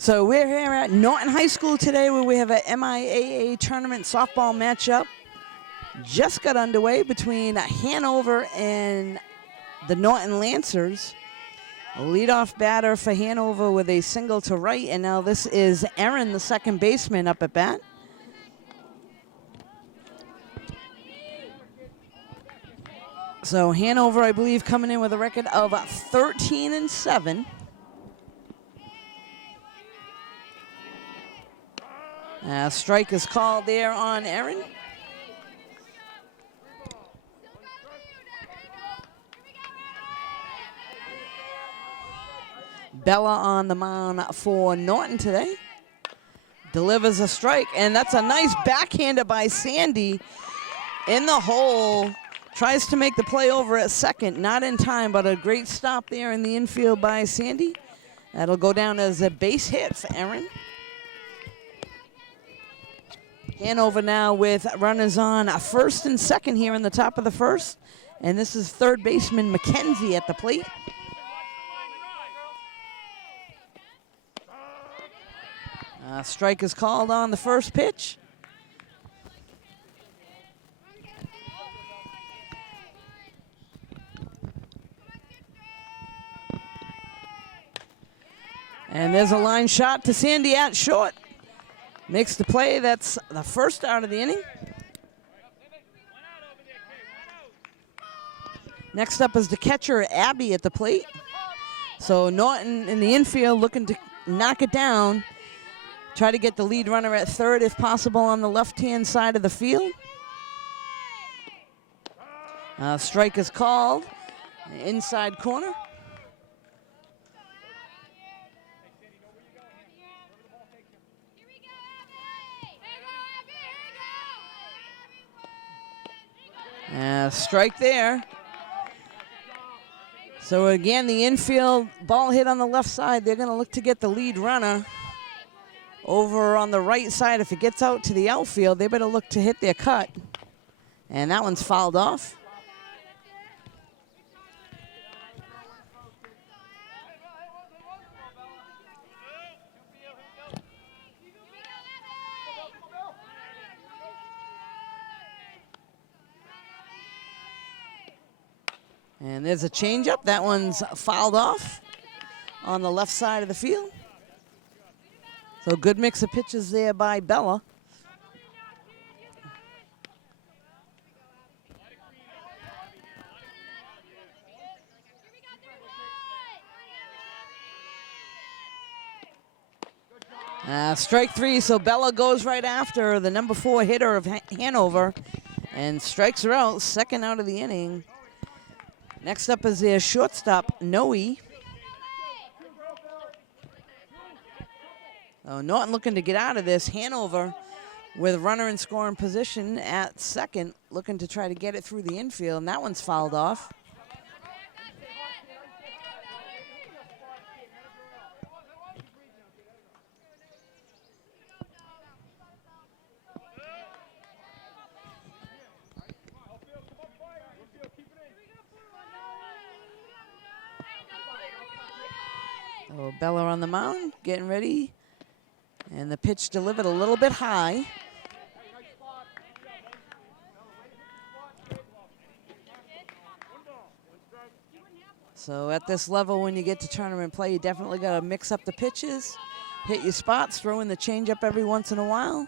So we're here at Norton High School today where we have a MIAA tournament softball matchup. Just got underway between Hanover and the Norton Lancers. A leadoff batter for Hanover with a single to right, and now this is Aaron, the second baseman, up at bat. So Hanover, I believe, coming in with a record of 13-7. Strike is called there on Aaron. Bella on the mound for Norton today. Delivers a strike, and that's a nice backhander by Sandy in the hole. Tries to make the play over at second. Not in time, but a great stop there in the infield by Sandy. That'll go down as a base hit for Aaron. Hanover now with runners on first and second here in the top of the first. And this is third baseman McKenzie at the plate. Strike is called on the first pitch. And there's a line shot to Sandy at short. Makes the play. That's the first out of the inning. Next up is the catcher, Abby, at the plate. So Norton in the infield looking to knock it down. Try to get the lead runner at third if possible on the left-hand side of the field. Strike is called. Inside corner. Strike there. So again, the infield ball hit on the left side. They're going to look to get the lead runner over on the right side. If it gets out to the outfield, they better look to hit their cut. And that one's fouled off. And there's a changeup. That one's fouled off on the left side of the field. So good mix of pitches there by Bella. Strike three, so Bella goes right after the number 4 hitter of Hanover and strikes her out, second out of the inning. Next up is their shortstop, Noe. Norton looking to get out of this. Hanover with runner in scoring position at second, looking to try to get it through the infield, and that one's fouled off. So Bella on the mound, getting ready. And the pitch delivered a little bit high. So at this level, when you get to tournament play, you definitely got to mix up the pitches, hit your spots, throw in the changeup every once in a while.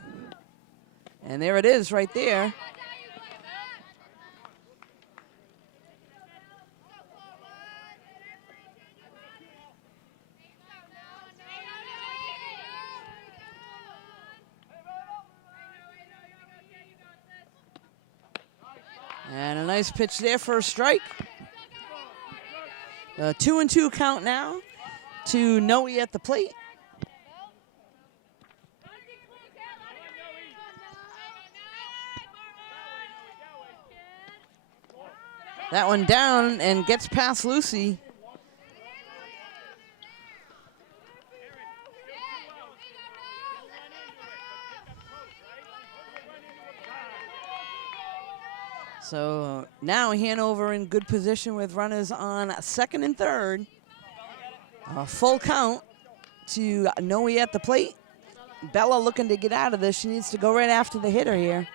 And there it is right there. And a nice pitch there for a strike. 2-2 count now to Noe at the plate. That one down and gets past Lucy. So now Hanover in good position with runners on second and third. Full count. to Noe at the plate. Bella looking to get out of this. She needs to go right after the hitter here.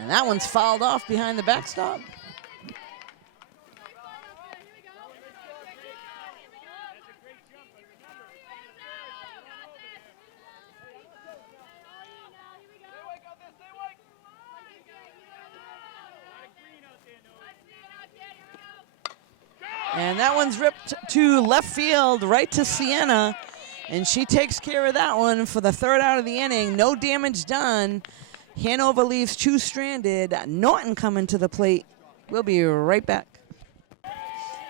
And that one's fouled off behind the backstop. And that one's ripped to left field, right to Sienna. And she takes care of that one for the third out of the inning. No damage done. Hanover leaves two stranded. Norton coming to the plate. We'll be right back.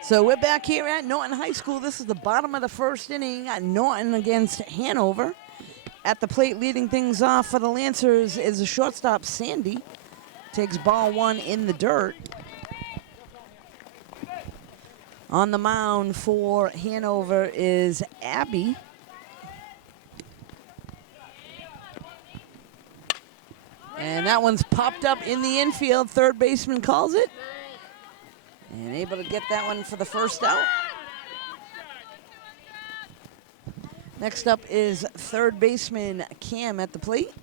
So we're back here at Norton High School. This is the bottom of the first inning. Norton against Hanover. At the plate leading things off for the Lancers is the shortstop, Sandy. Takes ball one in the dirt. On the mound for Hanover is Abby. And that one's popped up in the infield. Third baseman calls it. And able to get that one for the first out. Next up is third baseman Cam at the plate.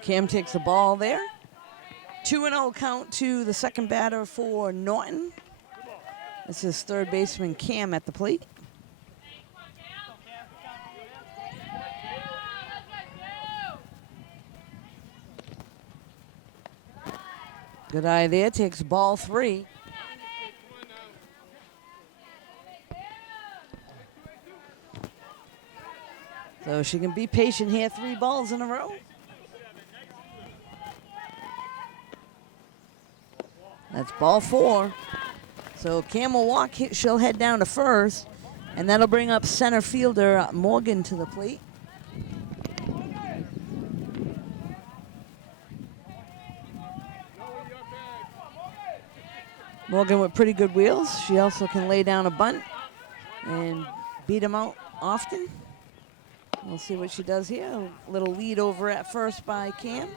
Cam takes the ball there. 2-0 count to the second batter for Norton. This is third baseman Cam at the plate. Good eye there, takes ball three. So she can be patient here, 3 balls in a row. That's ball 4. So Cam will walk, she'll head down to first, and that'll bring up center fielder Morgan to the plate. Morgan with pretty good wheels. She also can lay down a bunt and beat him out often. We'll see what she does here. A little lead over at first by Cam.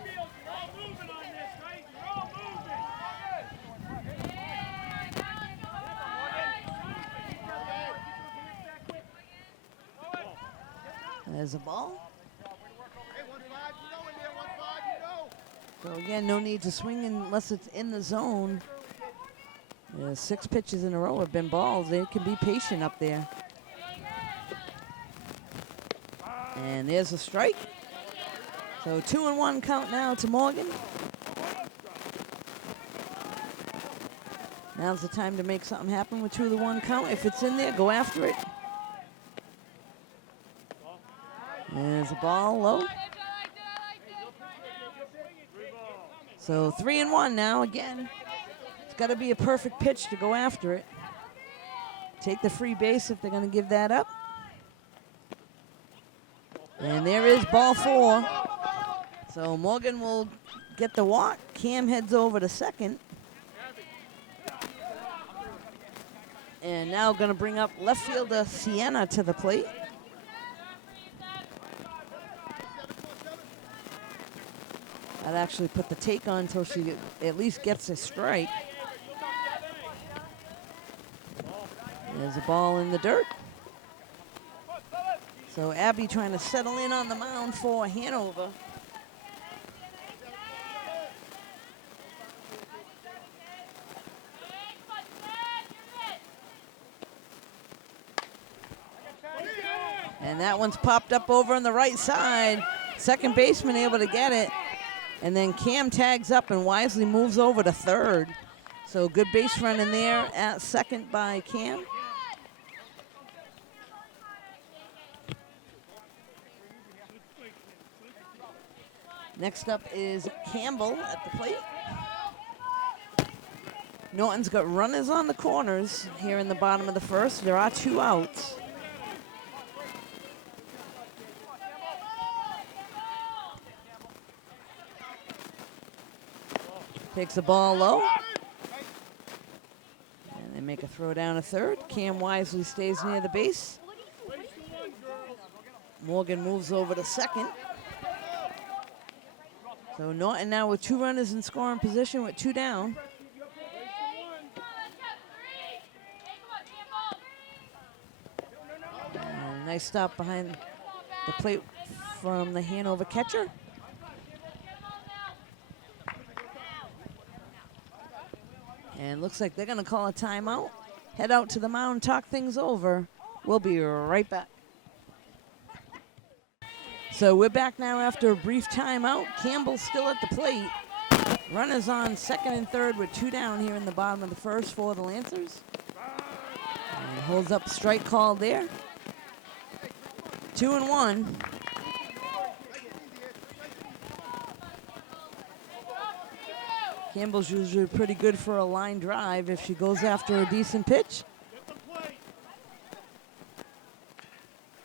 There's a ball. So again, no need to swing unless it's in the zone. 6 pitches in a row have been balls. They can be patient up there. And there's a strike. So 2-1 count now to Morgan. Now's the time to make something happen with 2-1 count. If it's in there, go after it. There's a ball low. So 3-1 now again. It's got to be a perfect pitch to go after it. Take the free base if they're going to give that up. And there is ball 4. So Morgan will get the walk. Cam heads over to second. And now going to bring up left fielder Sienna to the plate. I'd actually put the take on until she at least gets a strike. There's a ball in the dirt. So Abby trying to settle in on the mound for Hanover. And that one's popped up over on the right side. Second baseman able to get it. And then Cam tags up and wisely moves over to third. So good base run in there at second by Cam. Next up is Campbell at the plate. Norton's got runners on the corners here in the bottom of the first. There are 2 outs. Takes the ball low. And they make a throw down to third. Cam wisely stays near the base. Morgan moves over to second. So Norton now with 2 runners in scoring position with 2 down. And nice stop behind the plate from the Hanover catcher. And looks like they're going to call a timeout. Head out to the mound, talk things over. We'll be right back. So we're back now after a brief timeout. Campbell's still at the plate. Runners on second and third with 2 down here in the bottom of the first for the Lancers. And holds up a strike call there. 2-1. Campbell's usually pretty good for a line drive if she goes after a decent pitch.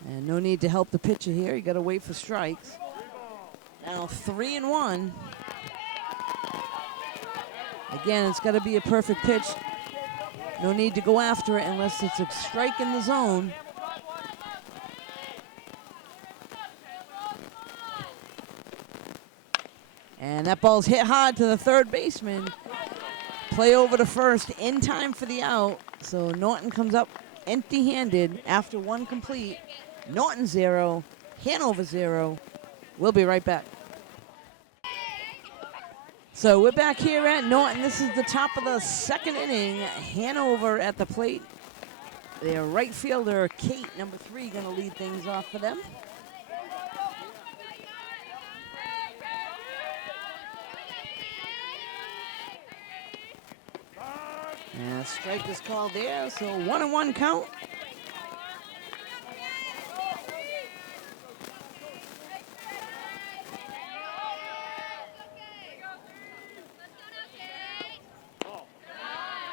And no need to help the pitcher here. You got to wait for strikes. Now 3-1. Again, it's got to be a perfect pitch. No need to go after it unless it's a strike in the zone. And that ball's hit hard to the third baseman. Play over to first in time for the out. So Norton comes up empty-handed after 1 complete. Norton 0, Hanover 0. We'll be right back. So we're back here at Norton. This is the top of the second inning. Hanover at the plate. Their right fielder, Kate, number 3, going to lead things off for them. And a strike is called there, so 1-1 count.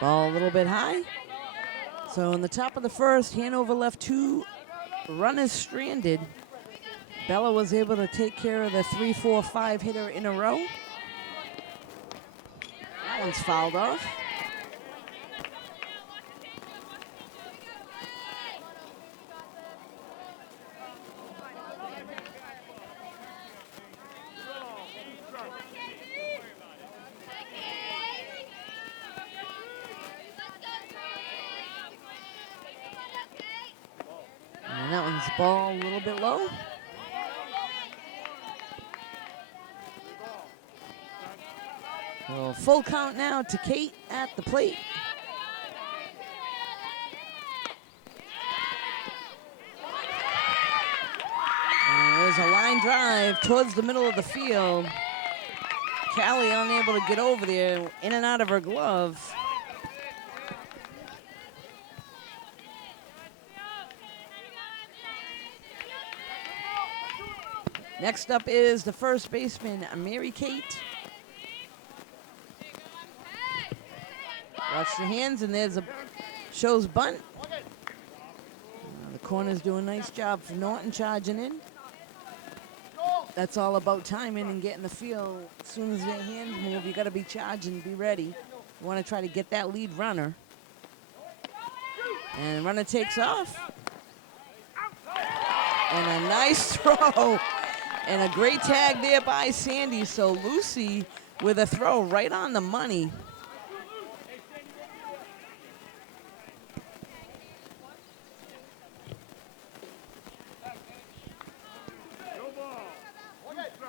Ball a little bit high. So in the top of the first, Hanover left 2 runners stranded. Bella was able to take care of the 3-4-5 hitter in a row. That one's fouled off. And that one's ball a little bit low. So full count now to Kate at the plate. And there's a line drive towards the middle of the field. Callie unable to get over there, in and out of her glove. Next up is the first baseman, Mary Kate. Watch the hands, and there's a shows bunt. The corner's doing a nice job for Norton charging in. That's all about timing and getting the feel. As soon as their hands move, you got to be charging, be ready. You want to try to get that lead runner. And the runner takes off. And a nice throw. And a great tag there by Sandy. So Lucy with a throw right on the money.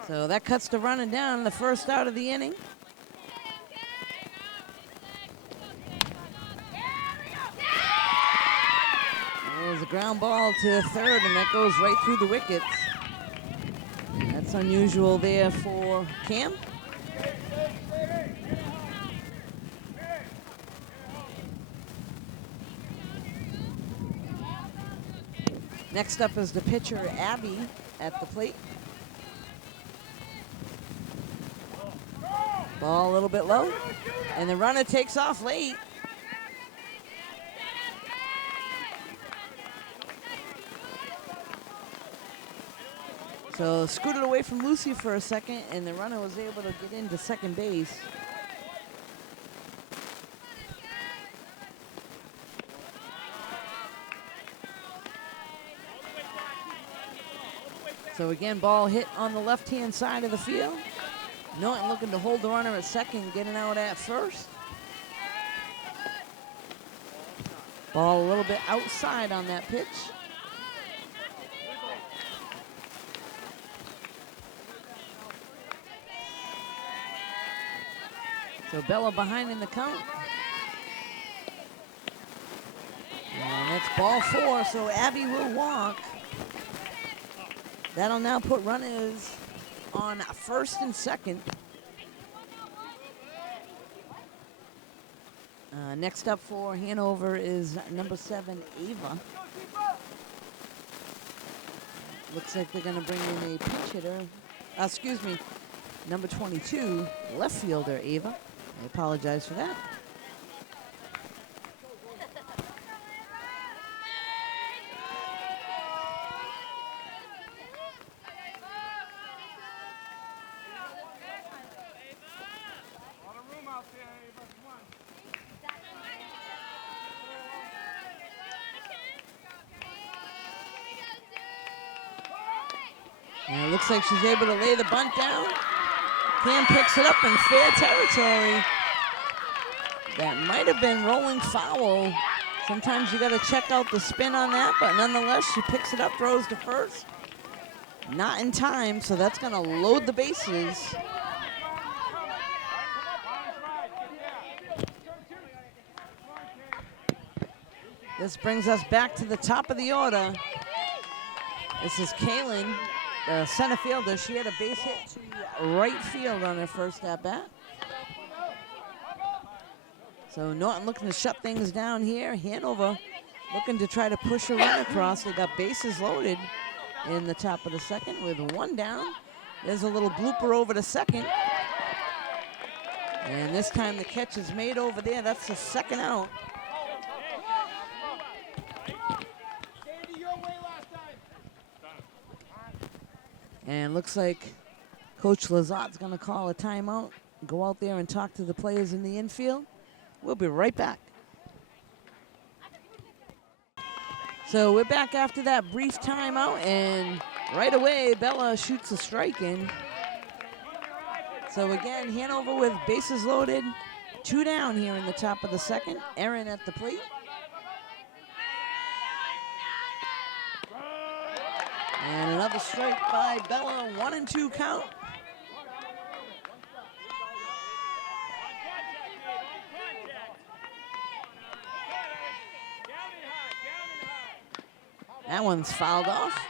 So that cuts the runner down, the first out of the inning. There's a ground ball to third, and that goes right through the wickets. That's unusual there for Cam. Next up is the pitcher, Abby, at the plate. Ball a little bit low, and the runner takes off late. So scooted away from Lucy for a second, and the runner was able to get into second base. So again, ball hit on the left-hand side of the field. Norton looking to hold the runner at second, getting out at first. Ball a little bit outside on that pitch. So Bella behind in the count. And that's ball 4, so Abby will walk. That'll now put runners on first and second. Next up for Hanover is number 7, Ava. Looks like they're gonna bring in a pinch hitter. Excuse me, number 22, left fielder, Ava. I apologize for that. And it looks like she's able to lay the bunt down. Cam picks it up in fair territory. That might have been rolling foul. Sometimes you got to check out the spin on that, but nonetheless, she picks it up, throws to first. Not in time, so that's going to load the bases. This brings us back to the top of the order. This is Kaylin, the center fielder. She had a base hit to right field on her first at bat. So Norton looking to shut things down here. Hanover looking to try to push a run across. They got bases loaded in the top of the second with 1 down. There's a little blooper over to second. And this time the catch is made over there. That's the second out. And looks like Coach Lazat's going to call a timeout, go out there and talk to the players in the infield. We'll be right back. So we're back after that brief timeout, and right away, Bella shoots a strike in. So again, Hanover with bases loaded, 2 down here in the top of the second. Erin at the plate. And another strike by Bella, 1-2 count. That one's fouled off.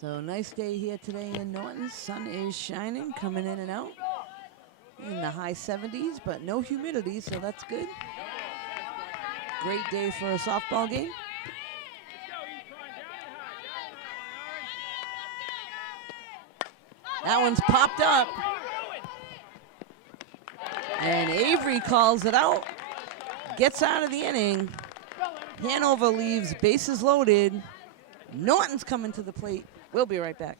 So nice day here today in Norton. Sun is shining, coming in and out in the high 70s, but no humidity, so that's good. Great day for a softball game. That one's popped up. And Avery calls it out. Gets out of the inning. Hanover leaves bases loaded. Norton's coming to the plate. We'll be right back.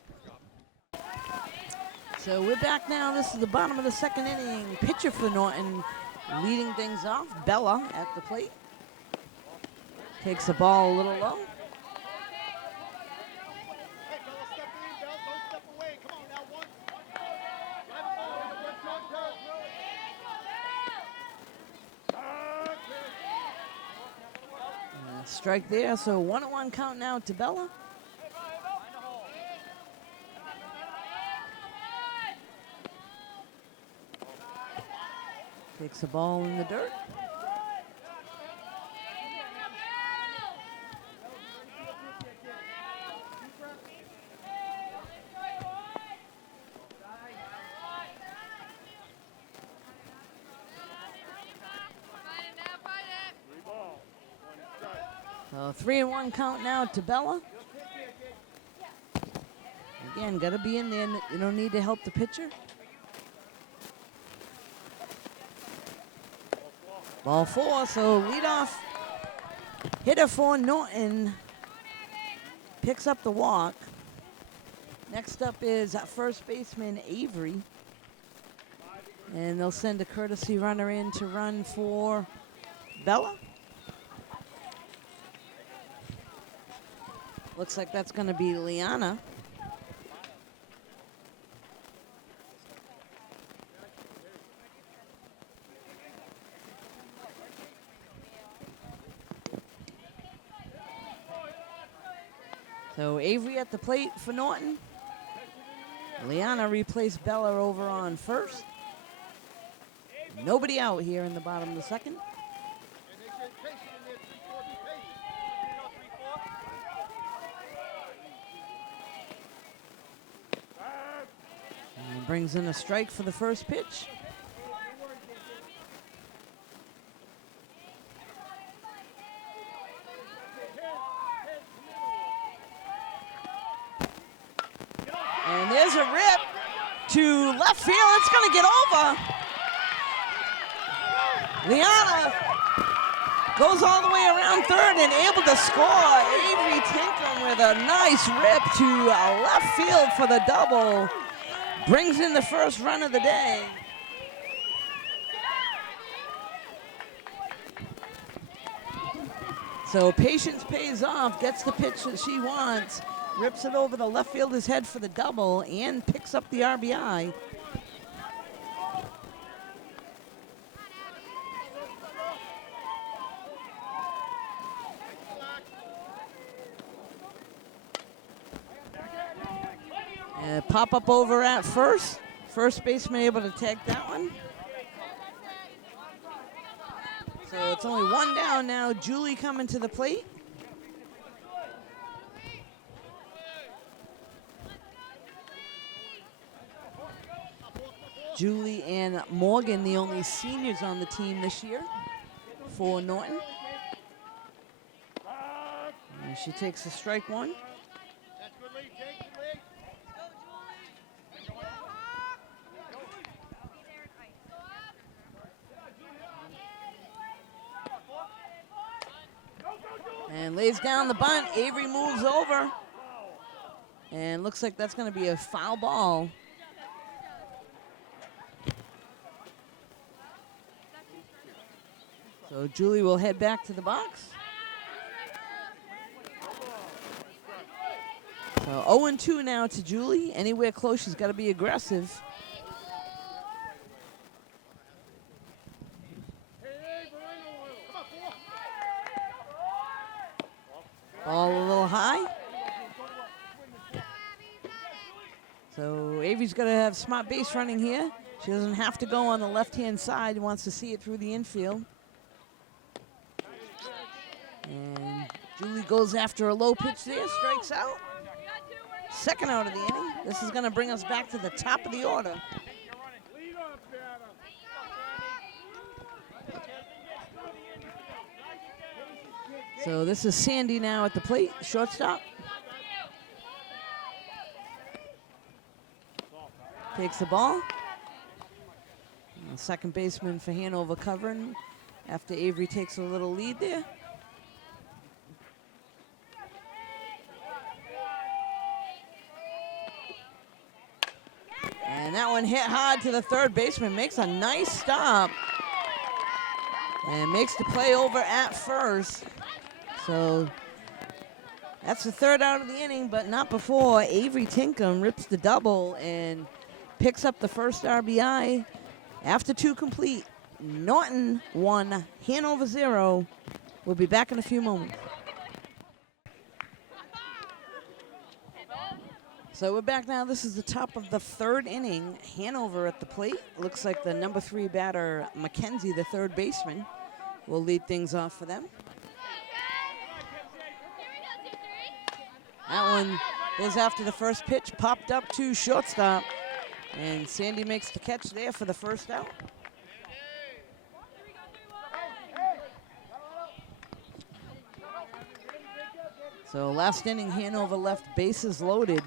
So we're back now. This is the bottom of the second inning. Pitcher for Norton leading things off. Bella at the plate. Takes the ball a little low. Strike there, so 1-1 count now to Bella. Takes the ball in the dirt. So 3-1 count now to Bella. Again, got to be in there. You don't need to help the pitcher. Ball 4, so leadoff hitter for Norton picks up the walk. Next up is first baseman Avery. And they'll send a courtesy runner in to run for Bella. Looks like that's going to be Liana. So Avery at the plate for Norton. Liana replaced Bella over on first. Nobody out here in the bottom of the second. And brings in a strike for the first pitch. And there's a rip to left field. It's going to get over. Liana goes all the way around third and able to score. Avery Tinkham with a nice rip to left field for the double. Brings in the first run of the day. So patience pays off, gets the pitch that she wants, rips it over the left fielder's head for the double, and picks up the RBI. Pop up over at first. First baseman able to tag that one. So it's only one down now. Julie coming to the plate. Julie and Morgan, the only seniors on the team this year for Norton. And she takes a strike one. And lays down the bunt. Avery moves over. And looks like that's going to be a foul ball. So Julie will head back to the box. So 0-2 now to Julie. Anywhere close, she's got to be aggressive. Ball a little high. So Avery's got to have smart base running here. She doesn't have to go on the left-hand side. Wants to see it through the infield. And Julie goes after a low pitch there, strikes out. Second out of the inning. This is going to bring us back to the top of the order. So this is Sandy now at the plate, shortstop. Takes the ball. And the second baseman for Hanover covering after Avery takes a little lead there. And that one hit hard to the third baseman, makes a nice stop. And makes the play over at first. So that's the third out of the inning, but not before Avery Tinkham rips the double and picks up the first RBI after 2 complete. Norton 1, Hanover 0. We'll be back in a few moments. So we're back now. This is the top of the third inning. Hanover at the plate. Looks like the number 3 batter, Mackenzie, the third baseman, will lead things off for them. That one goes after the first pitch, popped up to shortstop. And Sandy makes the catch there for the first out. So last inning, Hanover left bases loaded.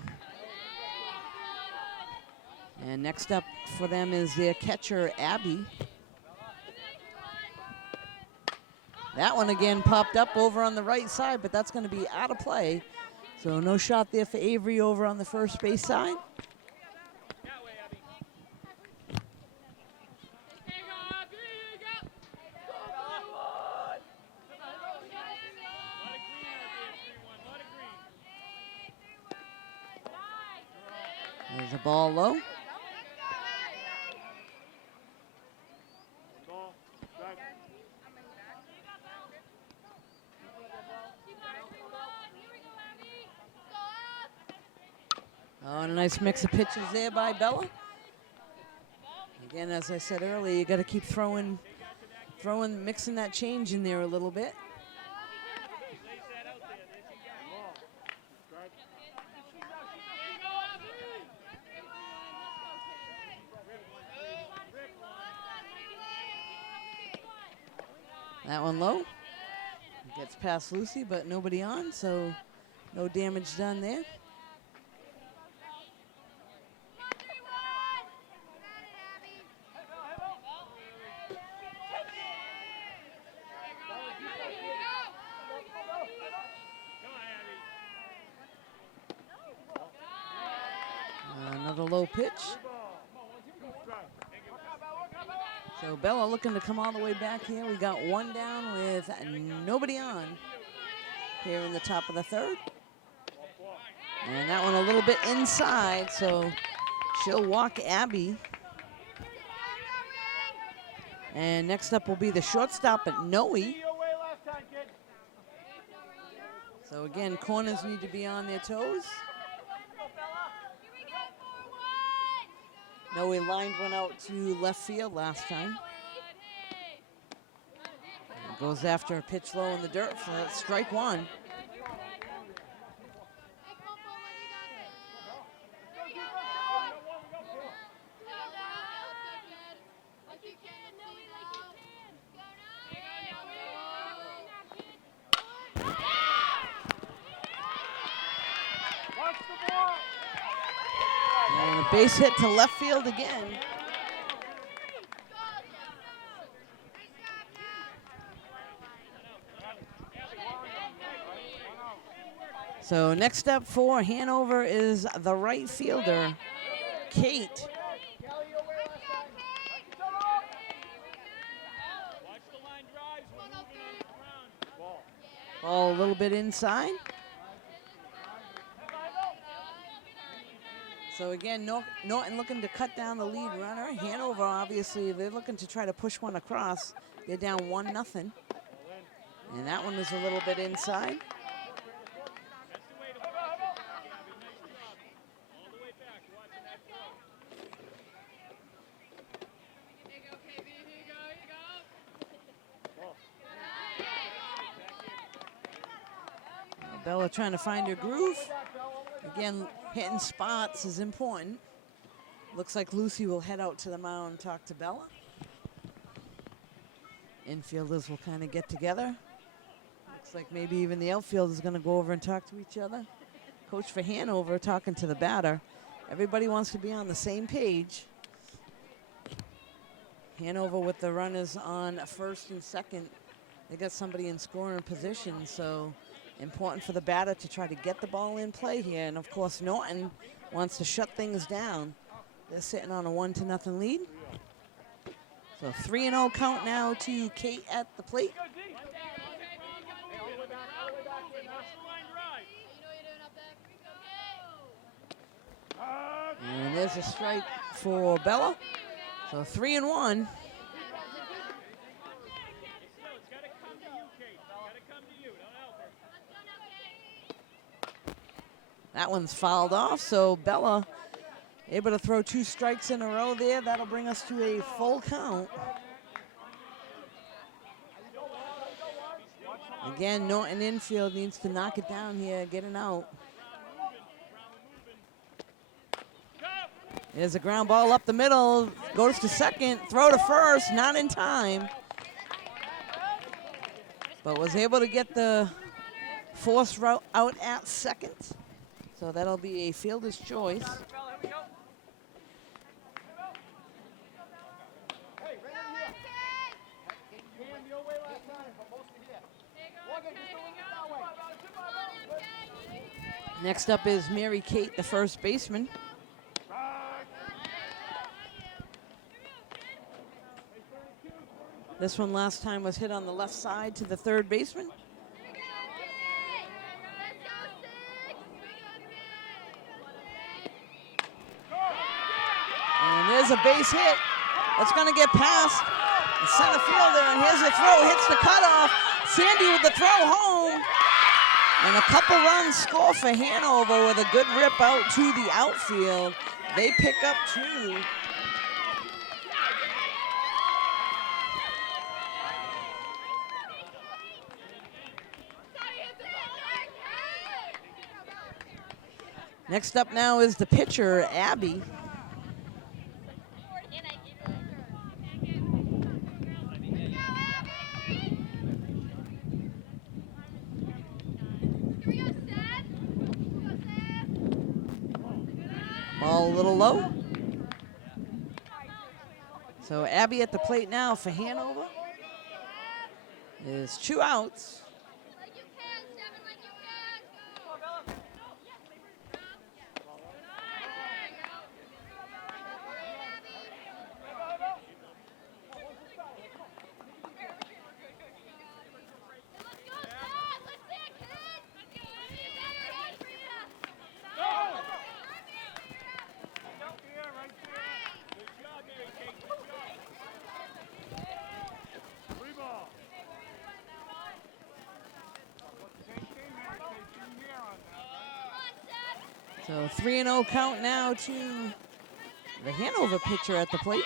And next up for them is their catcher, Abby. That one again popped up over on the right side, but that's going to be out of play. So no shot there for Avery over on the first base side. There's a ball low. Oh, and a nice mix of pitches there by Bella. Again, as I said earlier, you got to keep mixing that change in there a little bit. That one low. Gets past Lucy, but nobody on, so no damage done there. Another low pitch. So Bella looking to come all the way back here. We got one down with nobody on here in the top of the third. And that one a little bit inside, so she'll walk Abby. And next up will be the shortstop at Noe. So again, corners need to be on their toes. Noe lined one out to left field last time. Goes after a pitch low in the dirt for strike one. And a base hit to left field again. So next up for Hanover is the right fielder, Kate. Ball a little bit inside. So again, Norton looking to cut down the lead runner. Hanover, obviously, they're looking to try to push one across. They're down 1-0. And that one is a little bit inside. Bella trying to find her groove. Again, hitting spots is important. Looks like Lucy will head out to the mound and talk to Bella. Infielders will kind of get together. Looks like maybe even the outfield is going to go over and talk to each other. Coach for Hanover talking to the batter. Everybody wants to be on the same page. Hanover with the runners on first and second. They got somebody in scoring position, so important for the batter to try to get the ball in play here. And of course, Norton wants to shut things down. They're sitting on a 1-0 lead. So 3-0 count now to Kate at the plate. And there's a strike for Bella. So 3-1. That one's fouled off, so Bella able to throw 2 strikes in a row there. That'll bring us to a full count. Again, Norton infield needs to knock it down here, get an out. There's a ground ball up the middle, goes to second, throw to first, not in time. But was able to get the force route out at second. So that'll be a fielder's choice. Next up is Mary Kate, the first baseman. This one last time was hit on the left side to the third baseman. And there's a base hit. That's going to get past the center fielder, and here's the throw, hits the cutoff. Sandy with the throw home. And a couple runs score for Hanover with a good rip out to the outfield. They pick up 2. Next up now is the pitcher, Abby. Ball a little low. So Abby at the plate now for Hanover. Is 2 outs. So 3-0 count now to the Hanover pitcher at the plate.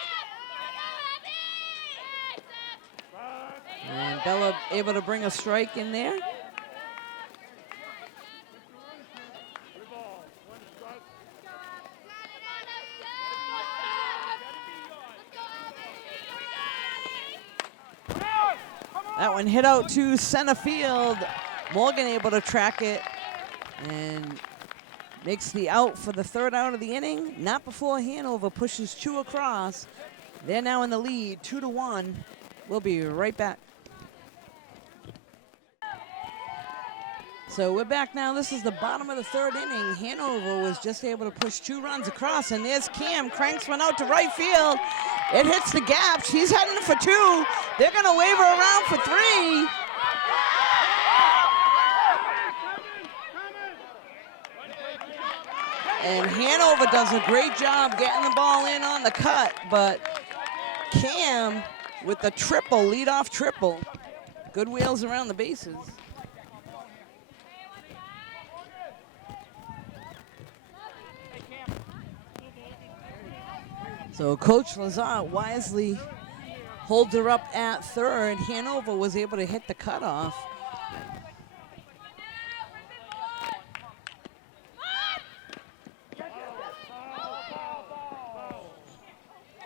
And Bella able to bring a strike in there. That one hit out to center field. Morgan able to track it and makes the out for the 3rd out of the inning. Not before Hanover pushes 2 across. They're now in the lead, 2-1. We'll be right back. So we're back now. This is the bottom of the 3rd inning. Hanover was just able to push 2 runs across, and there's Cam. Cranks one out to right field. It hits the gap. She's heading for 2. They're going to wave her around for 3. And Hanover does a great job getting the ball in on the cut, but Cam with the triple, leadoff triple. Good wheels around the bases. So Coach Lazat wisely holds her up at 3rd. Hanover was able to hit the cutoff.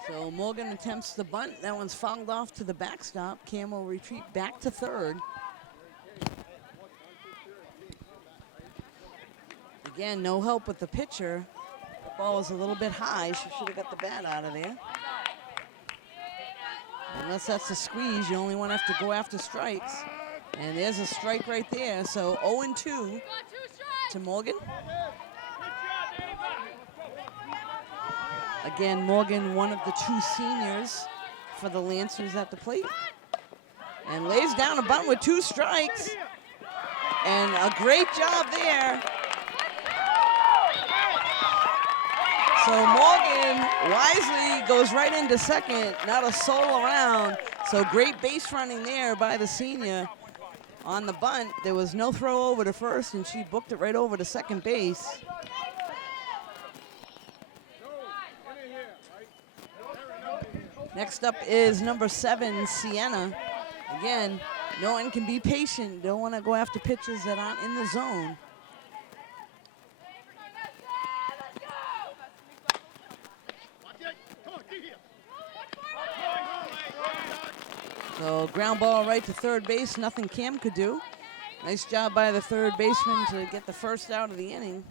So Morgan attempts the bunt. That one's fouled off to the backstop. Cam will retreat back to 3rd. Again, no help with the pitcher. The ball was a little bit high. She should have got the bat out of there. Unless that's a squeeze, you only want to have to go after strikes. And there's a strike right there. So 0-2 to Morgan. Again, Morgan, one of the 2 seniors for the Lancers at the plate. And lays down a bunt with 2 strikes. And a great job there. So Morgan wisely goes right into second, not a soul around. So great base running there by the senior on the bunt. There was no throw over to first, and she booked it right over to second base. Next up is number 7, Sienna. Again, Norton can be patient. Don't want to go after pitches that aren't in the zone. So ground ball right to 3rd base, nothing Cam could do. Nice job by the 3rd baseman to get the 1st out of the inning.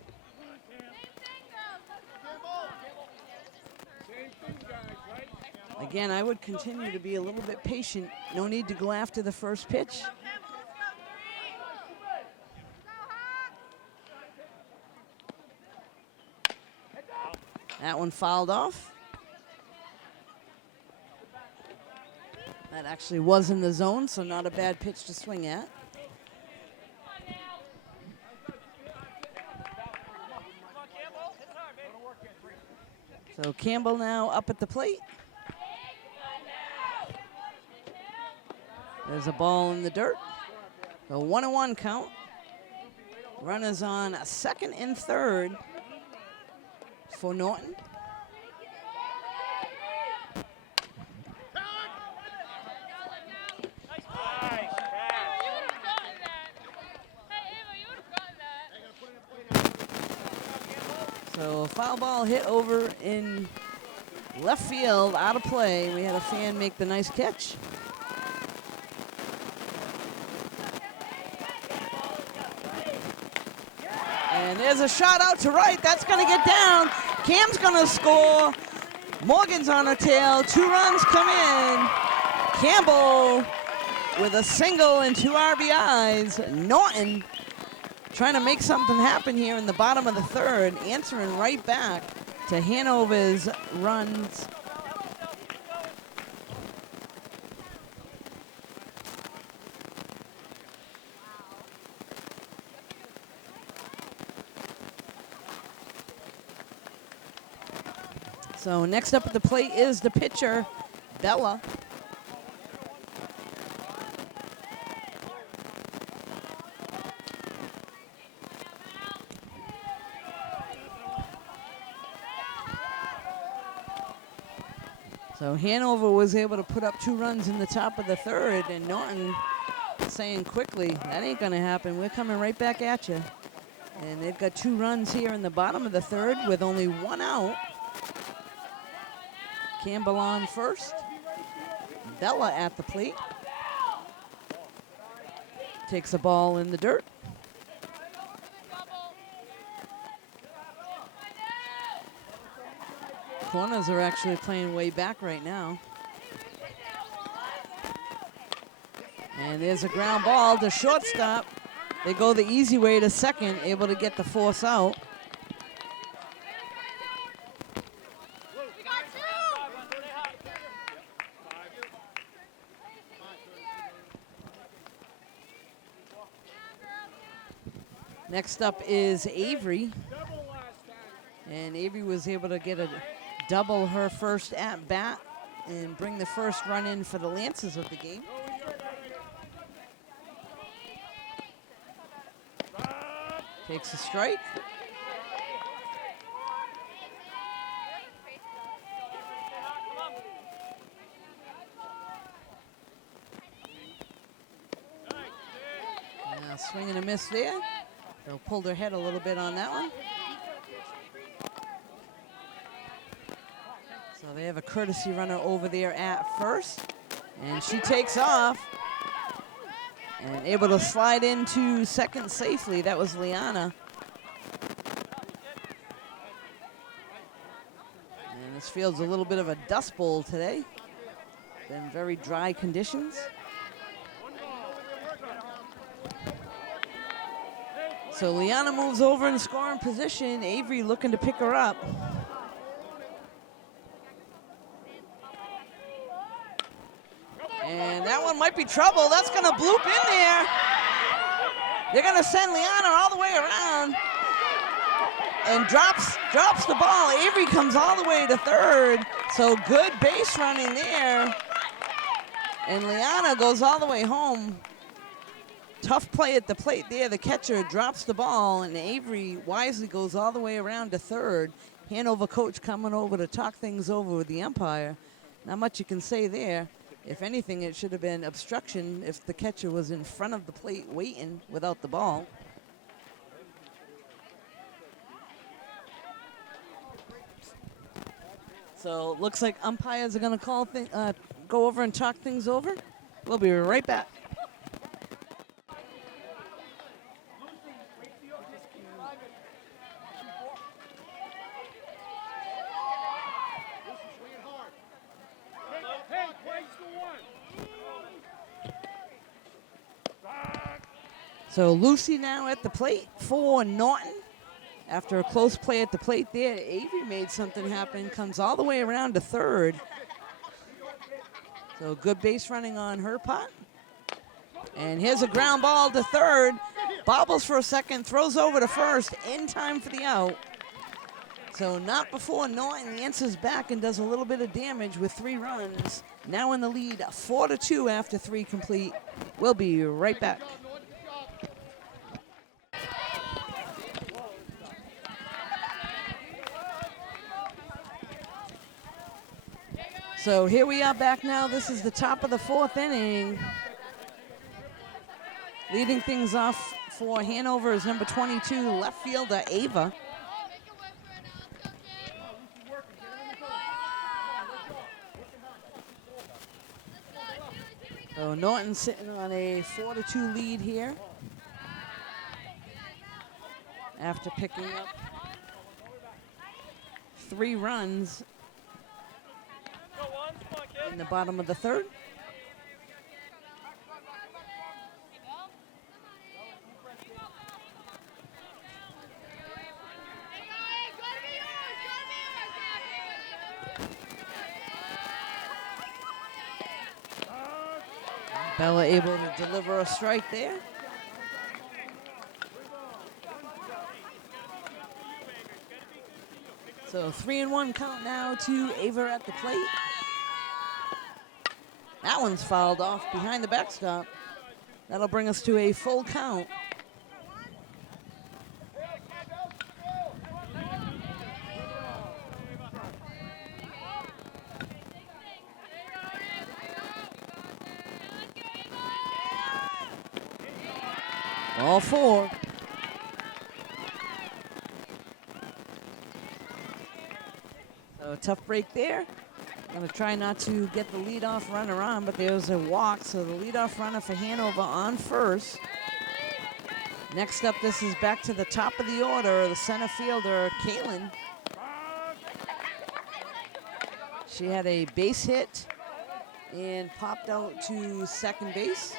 Again, I would continue to be a little bit patient. No need to go after the first pitch. That one fouled off. That actually was in the zone, so not a bad pitch to swing at. So Campbell now up at the plate. There's a ball in the dirt. A 1-1 count. Runners on second and third for Norton. So a foul ball hit over in left field, out of play. We had a fan make the nice catch. And there's a shot out to right. That's going to get down. Cam's going to score. Morgan's on a tail. 2 runs come in. Campbell with a single and 2 RBIs. Norton trying to make something happen here in the bottom of the third, answering right back to Hanover's runs. So next up at the plate is the pitcher, Bella. So Hanover was able to put up 2 runs in the top of the third, and Norton saying quickly, that ain't gonna happen. We're coming right back at you. And they've got 2 runs here in the bottom of the third with only 1 out. Campbell on first. Bella at the plate. Takes a ball in the dirt. Corners are actually playing way back right now. And there's a ground ball to shortstop. They go the easy way to second, able to get the force out. Next up is Avery. And Avery was able to get a double her first at bat and bring the first run in for the Lancers of the game. Takes a strike. Now swing and a miss there. They'll pull their head a little bit on that one. So they have a courtesy runner over there at first. And she takes off. And able to slide into second safely. That was Liana. And this field's a little bit of a dust bowl today. Been very dry conditions. So Liana moves over in scoring position. Avery looking to pick her up. And that one might be trouble. That's going to bloop in there. They're going to send Liana all the way around. And drops the ball. Avery comes all the way to third. So good base running there. And Liana goes all the way home. Tough play at the plate there. The catcher drops the ball, and Avery wisely goes all the way around to third. Hanover coach coming over to talk things over with the umpire. Not much you can say there. If anything, it should have been obstruction if the catcher was in front of the plate waiting without the ball. So it looks like umpires are going to go over and talk things over. We'll be right back. So Lucy now at the plate for Norton. After a close play at the plate there, Avery made something happen, comes all the way around to third. So good base running on her part. And here's a ground ball to third. Bobbles for a second, throws over to first, in time for the out. So not before Norton answers back and does a little bit of damage with 3 runs. Now in the lead, 4-2 after 3 complete. We'll be right back. So here we are back now. This is the top of the 4th inning. Leading things off for Hanover is number 22, left fielder Ava. So Norton sitting on a 4-2 lead here after picking up 3 runs in the bottom of the 3rd. Bella able to deliver a strike there. So 3-1 count now to Ava at the plate. That one's fouled off behind the backstop. That'll bring us to a full count. All 4. So a tough break there. Gonna try not to get the leadoff runner on, but there's a walk, so the leadoff runner for Hanover on first. Next up, this is back to the top of the order, the center fielder, Kaylin. She had a base hit and popped out to second base.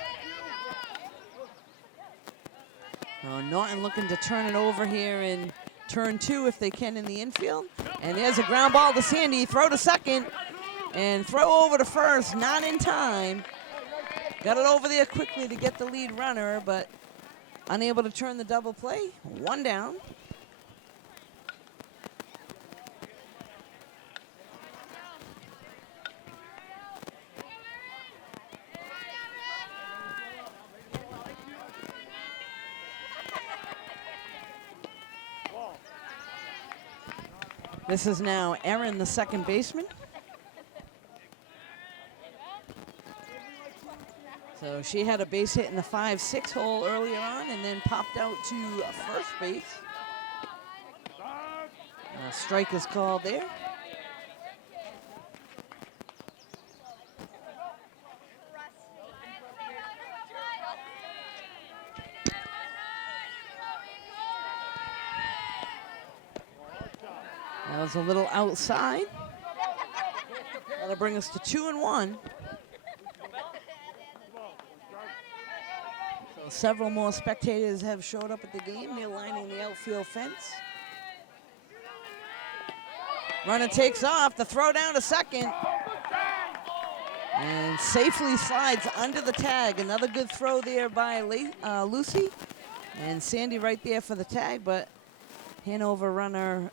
Norton looking to turn it over here in turn 2 if they can in the infield. And there's a ground ball to Sandy, throw to second, and throw over to first, not in time. Got it over there quickly to get the lead runner, but unable to turn the double play. 1 down. This is now Erin, the second baseman. So she had a base hit in the 5-6 hole earlier on and then popped out to first base. A strike is called there. That was a little outside. That'll bring us to 2-1. So several more spectators have showed up at the game. They're lining the outfield fence. Runner takes off, the throw down to second. And safely slides under the tag. Another good throw there by Lucy. And Sandy right there for the tag, but Hanover runner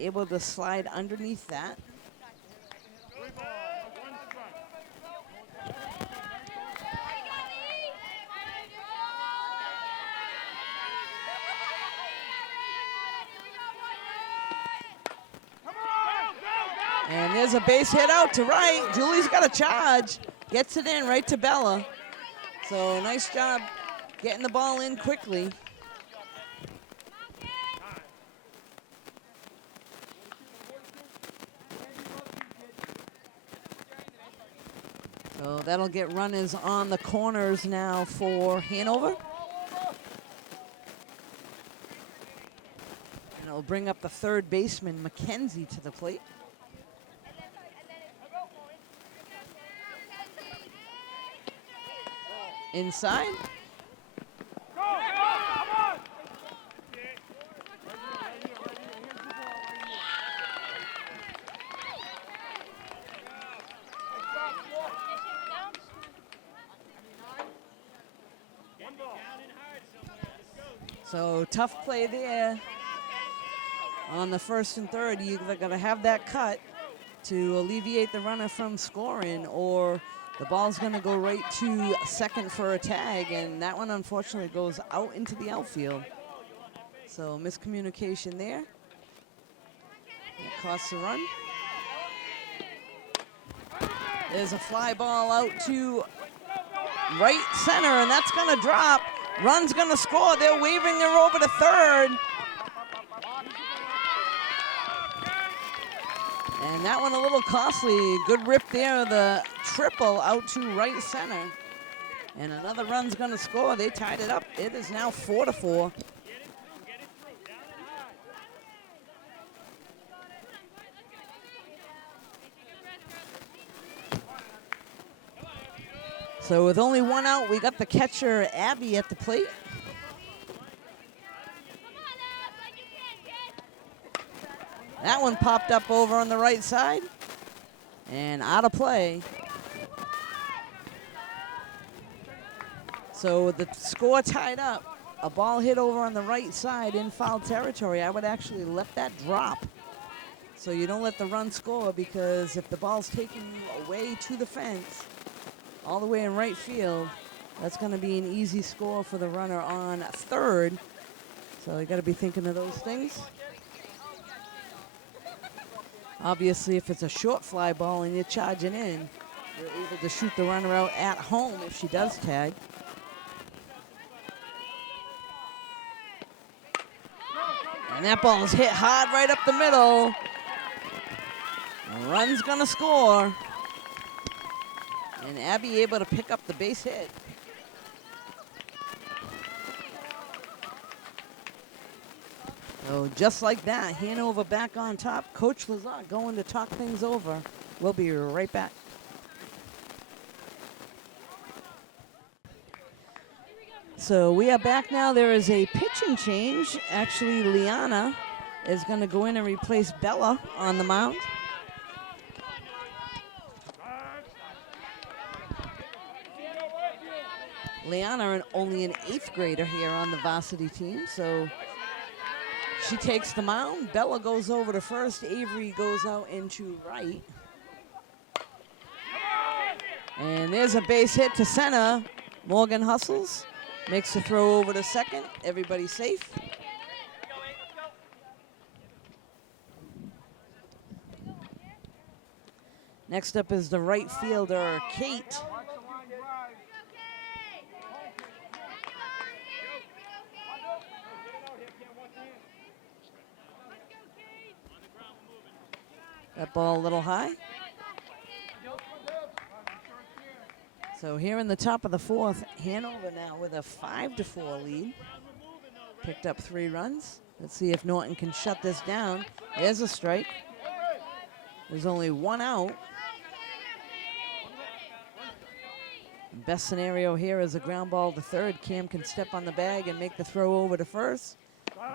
able to slide underneath that. And there's a base hit out to right. Julie's got a charge. Gets it in right to Bella. So nice job getting the ball in quickly. So that'll get runners on the corners now for Hanover. And it'll bring up the third baseman, Mackenzie, to the plate. Inside. So tough play there on the first and third. You got to have that cut to alleviate the runner from scoring, or the ball's going to go right to second for a tag, and that one unfortunately goes out into the outfield. So miscommunication there. It costs a run. There's a fly ball out to right center, and that's going to drop. Run's going to score. They're waving her over to third. And that one a little costly. Good rip there, the triple out to right center. And another run's going to score. They tied it up. It is now 4-4. So with only one out, we got the catcher, Abby, at the plate. That one popped up over on the right side and out of play. So with the score tied up, a ball hit over on the right side in foul territory, I would actually let that drop. So you don't let the run score, because if the ball's taken away to the fence, all the way in right field, that's going to be an easy score for the runner on third. So you got to be thinking of those things. Obviously, if it's a short fly ball and you're charging in, you're able to shoot the runner out at home if she does tag. And that ball is hit hard right up the middle. Run's going to score. And Abby able to pick up the base hit. So just like that, Hanover back on top. Coach Lazat going to talk things over. We'll be right back. So we are back now. There is a pitching change. Actually, Liana is going to go in and replace Bella on the mound. Liana, only an 8th grader here on the varsity team, so she takes the mound. Bella goes over to first. Avery goes out into right. And there's a base hit to center. Morgan hustles, makes the throw over to second. Everybody safe. Next up is the right fielder, Kate. That ball a little high. So here in the top of the 4th, Hanover now with a 5-4 lead. Picked up 3 runs. Let's see if Norton can shut this down. There's a strike. There's only 1 out. Best scenario here is a ground ball to third. Cam can step on the bag and make the throw over to first.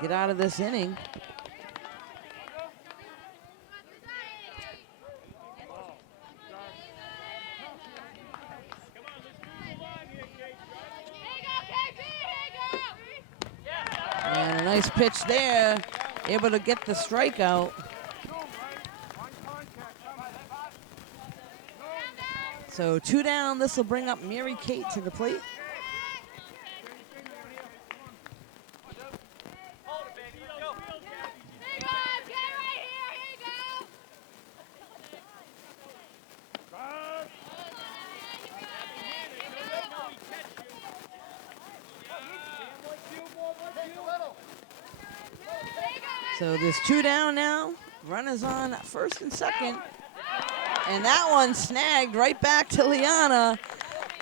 Get out of this inning. And a nice pitch there, able to get the strikeout. So 2 down, this will bring up Mary Kate to the plate. So there's 2 down now. Runners on first and second. And that one snagged right back to Liana.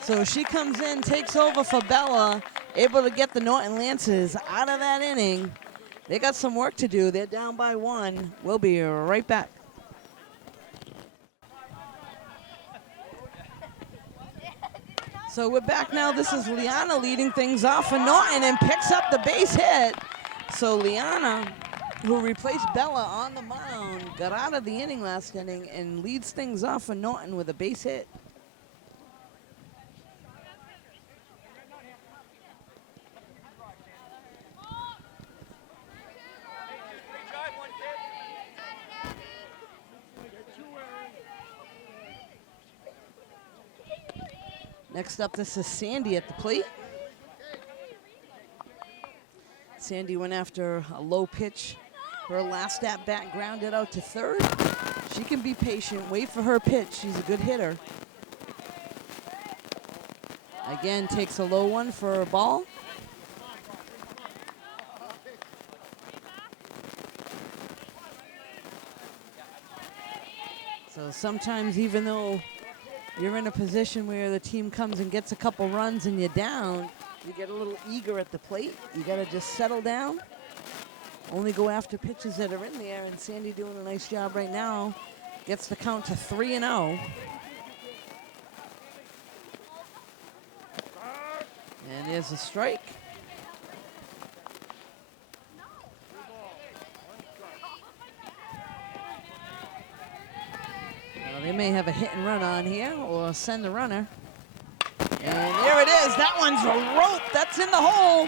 So she comes in, takes over for Bella, able to get the Norton Lancers out of that inning. They got some work to do. They're down by 1. We'll be right back. So we're back now. This is Liana leading things off for Norton and picks up the base hit. So Liana, who replaced Bella on the mound, got out of the inning last inning and leads things off for Norton with a base hit. Next up, this is Sandy at the plate. Sandy went after a low pitch. Her last at bat grounded out to third. She can be patient, wait for her pitch. She's a good hitter. Again, takes a low one for a ball. So sometimes, even though you're in a position where the team comes and gets a couple runs and you're down, you get a little eager at the plate. You got to just settle down. Only go after pitches that are in there, and Sandy doing a nice job right now. Gets the count to 3-0. And there's a strike. Well, they may have a hit and run on here or send the runner. And there it is. That one's a rope. That's in the hole.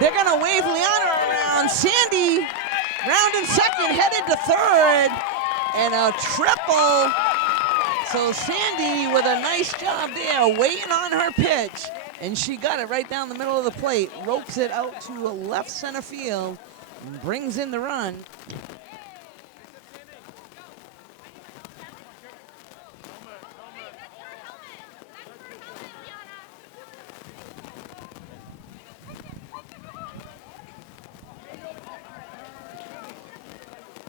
They're going to wave Liana around. Sandy rounding second, headed to third. And a triple. So Sandy with a nice job there, waiting on her pitch. And she got it right down the middle of the plate. Ropes it out to a left center field. And brings in the run.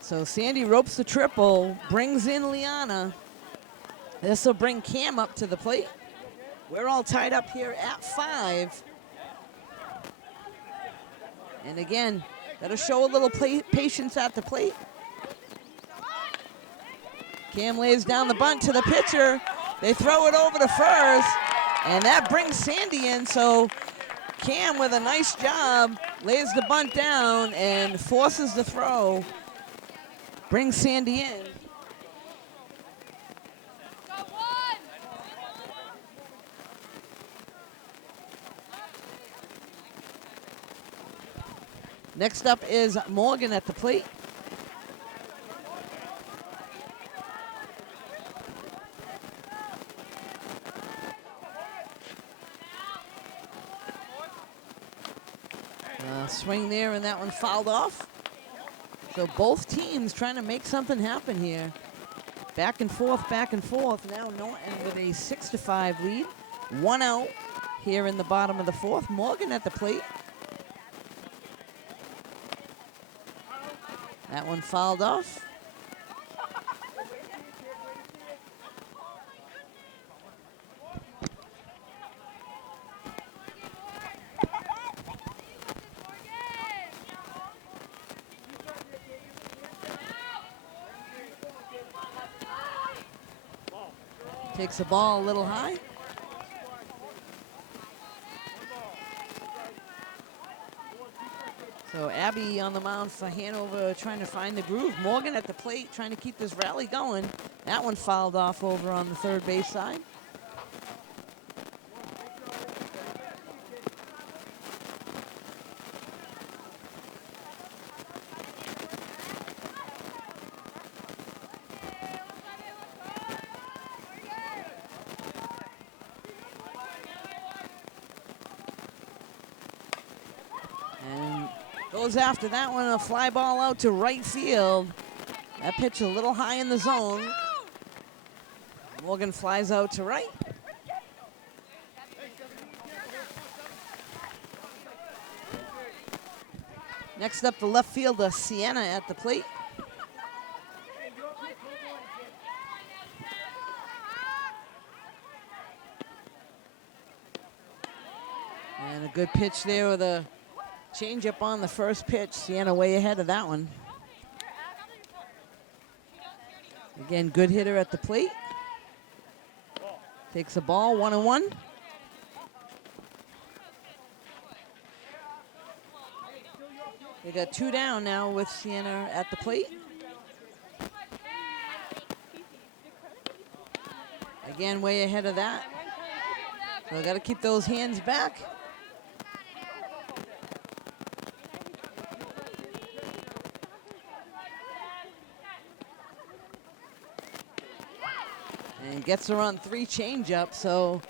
So Sandy ropes the triple, brings in Liana. This will bring Cam up to the plate. We're all tied up here at 5. And again, gotta show a little patience at the plate. Cam lays down the bunt to the pitcher. They throw it over to first, and that brings Sandy in. So Cam, with a nice job, lays the bunt down and forces the throw. Brings Sandy in. Next up is Morgan at the plate. Swing there, and that one fouled off. So both teams trying to make something happen here. Back and forth, back and forth. Now Norton with a 6-5 lead. 1 out here in the bottom of the 4th. Morgan at the plate. That one fouled off. Takes the ball a little high. So Abby on the mound for Hanover trying to find the groove. Morgan at the plate trying to keep this rally going. That one fouled off over on the third base side. Goes after that one, a fly ball out to right field. That pitch a little high in the zone. Morgan flies out to right. Next up, the left fielder, Sienna at the plate. And a good pitch there with a change up on the first pitch. Sienna way ahead of that one. Again, good hitter at the plate. Takes the ball, 1-1. They got 2 down now with Sienna at the plate. Again, way ahead of that. So got to keep those hands back. And gets her on 3 changeups, so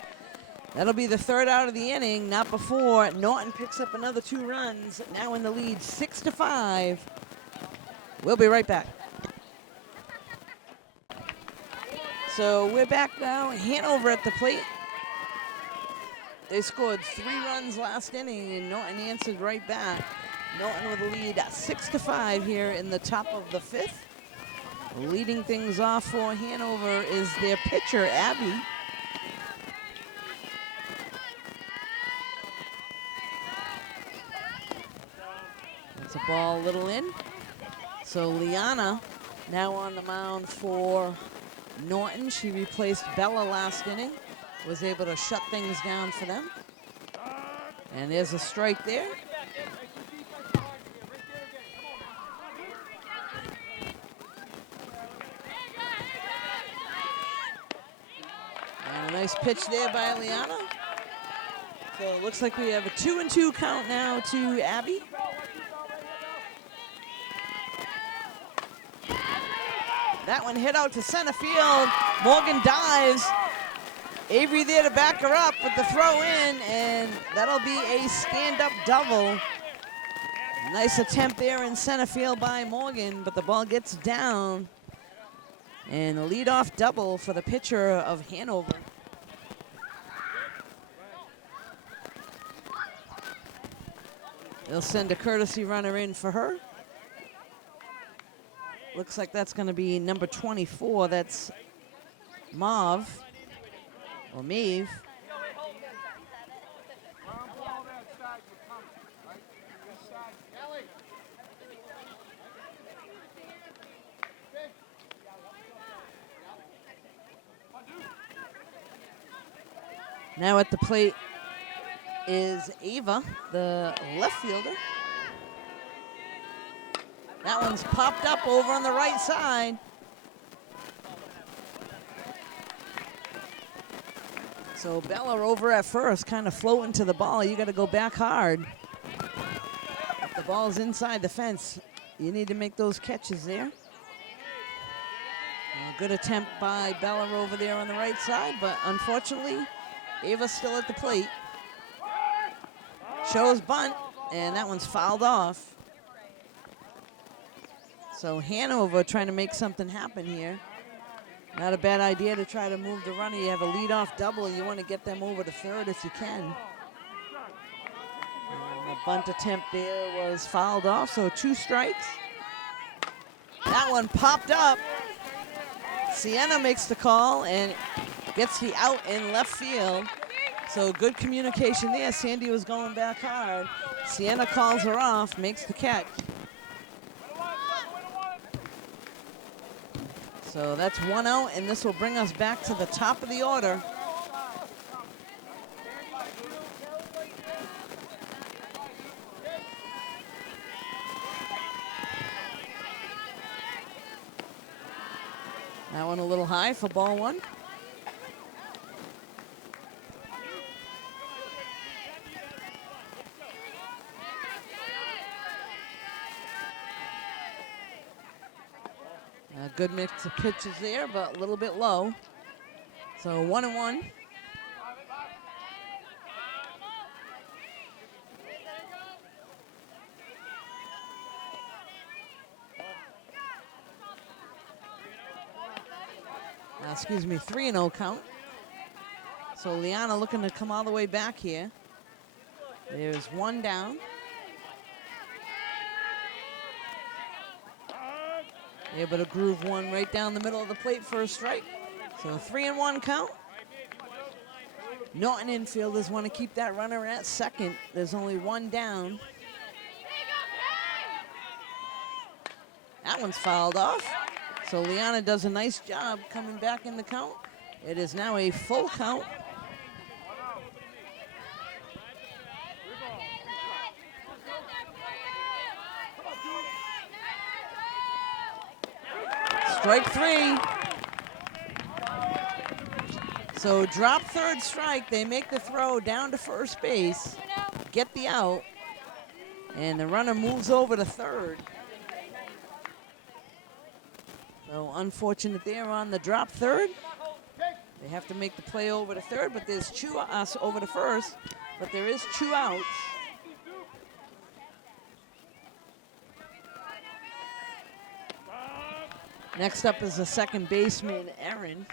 That'll be the third out of the inning, not before Norton picks up another 2 runs, now in the lead 6-5. We'll be right back. So we're back now, Hanover at the plate. They scored 3 runs last inning, and Norton answered right back. Norton with a lead 6-5 here in the top of the 5th. Leading things off for Hanover is their pitcher, Abby. That's a ball a little in. So Liana now on the mound for Norton. She replaced Bella last inning. Was able to shut things down for them. And there's a strike there. And a nice pitch there by Liana. So it looks like we have a 2-2 count now to Abby. That one hit out to center field. Morgan dives. Avery there to back her up with the throw in, and that'll be a stand-up double. Nice attempt there in center field by Morgan, but the ball gets down. And a leadoff double for the pitcher of Hanover. They'll send a courtesy runner in for her. Looks like that's going to be number 24. That's Maeve. Or Maeve. Now at the plate is Ava, the left fielder. That one's popped up over on the right side. So Bella over at first, kind of floating to the ball. You got to go back hard. If the ball's inside the fence, you need to make those catches there. A good attempt by Bella over there on the right side, but unfortunately, Ava's still at the plate. Shows bunt, and that one's fouled off. So Hanover trying to make something happen here. Not a bad idea to try to move the runner. You have a leadoff double. You want to get them over to third if you can. And the bunt attempt there was fouled off, so 2 strikes. That one popped up. Sienna makes the call and gets the out in left field. So good communication there. Sandy was going back hard. Sienna calls her off, makes the catch. So that's 1 out, and this will bring us back to the top of the order. That one a little high for ball 1. A good mix of pitches there, but a little bit low. So 1-1. Excuse me, 3-0 count. So Liana looking to come all the way back here. There's 1 down. Able to groove one right down the middle of the plate for a strike. So 3-1 count. Norton infielders want to keep that runner at second. There's only 1 down. That one's fouled off. So Liana does a nice job coming back in the count. It is now a full count. Strike 3. So drop third strike. They make the throw down to first base, get the out, and the runner moves over to third. So unfortunate there on the drop third. They have to make the play over to third, but there's two over to first, but there is 2 outs. Next up is the second baseman, Aaron.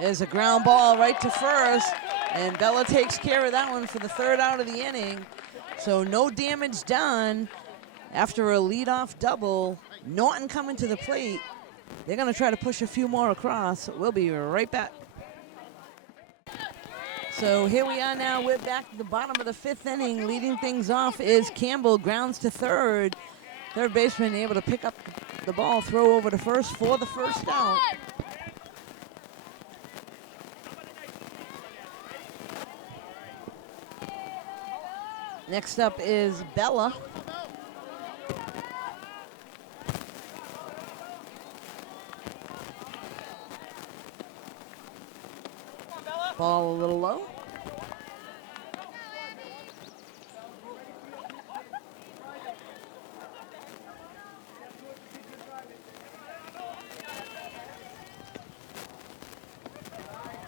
There's a ground ball right to first, and Bella takes care of that one for the 3rd out of the inning. So no damage done after a leadoff double. Norton coming to the plate. They're going to try to push a few more across. We'll be right back. So here we are now. We're back at the bottom of the 5th inning. Leading things off is Campbell, grounds to third. Third baseman able to pick up the ball, throw over to first for the 1st out. Next up is Bella. Ball a little low.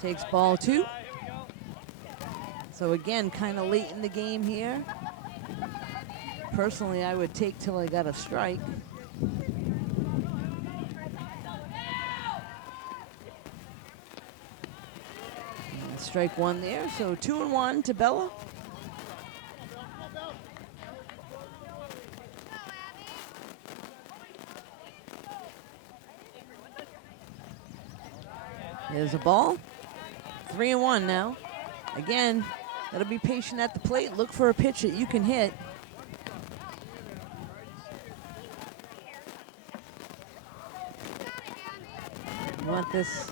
Takes ball 2. So again, kind of late in the game here. Personally, I would take till I got a strike. And strike 1 there, so 2-1 to Bella. There's a ball. 3-1 now. Again, gotta be patient at the plate. Look for a pitch that you can hit. You want this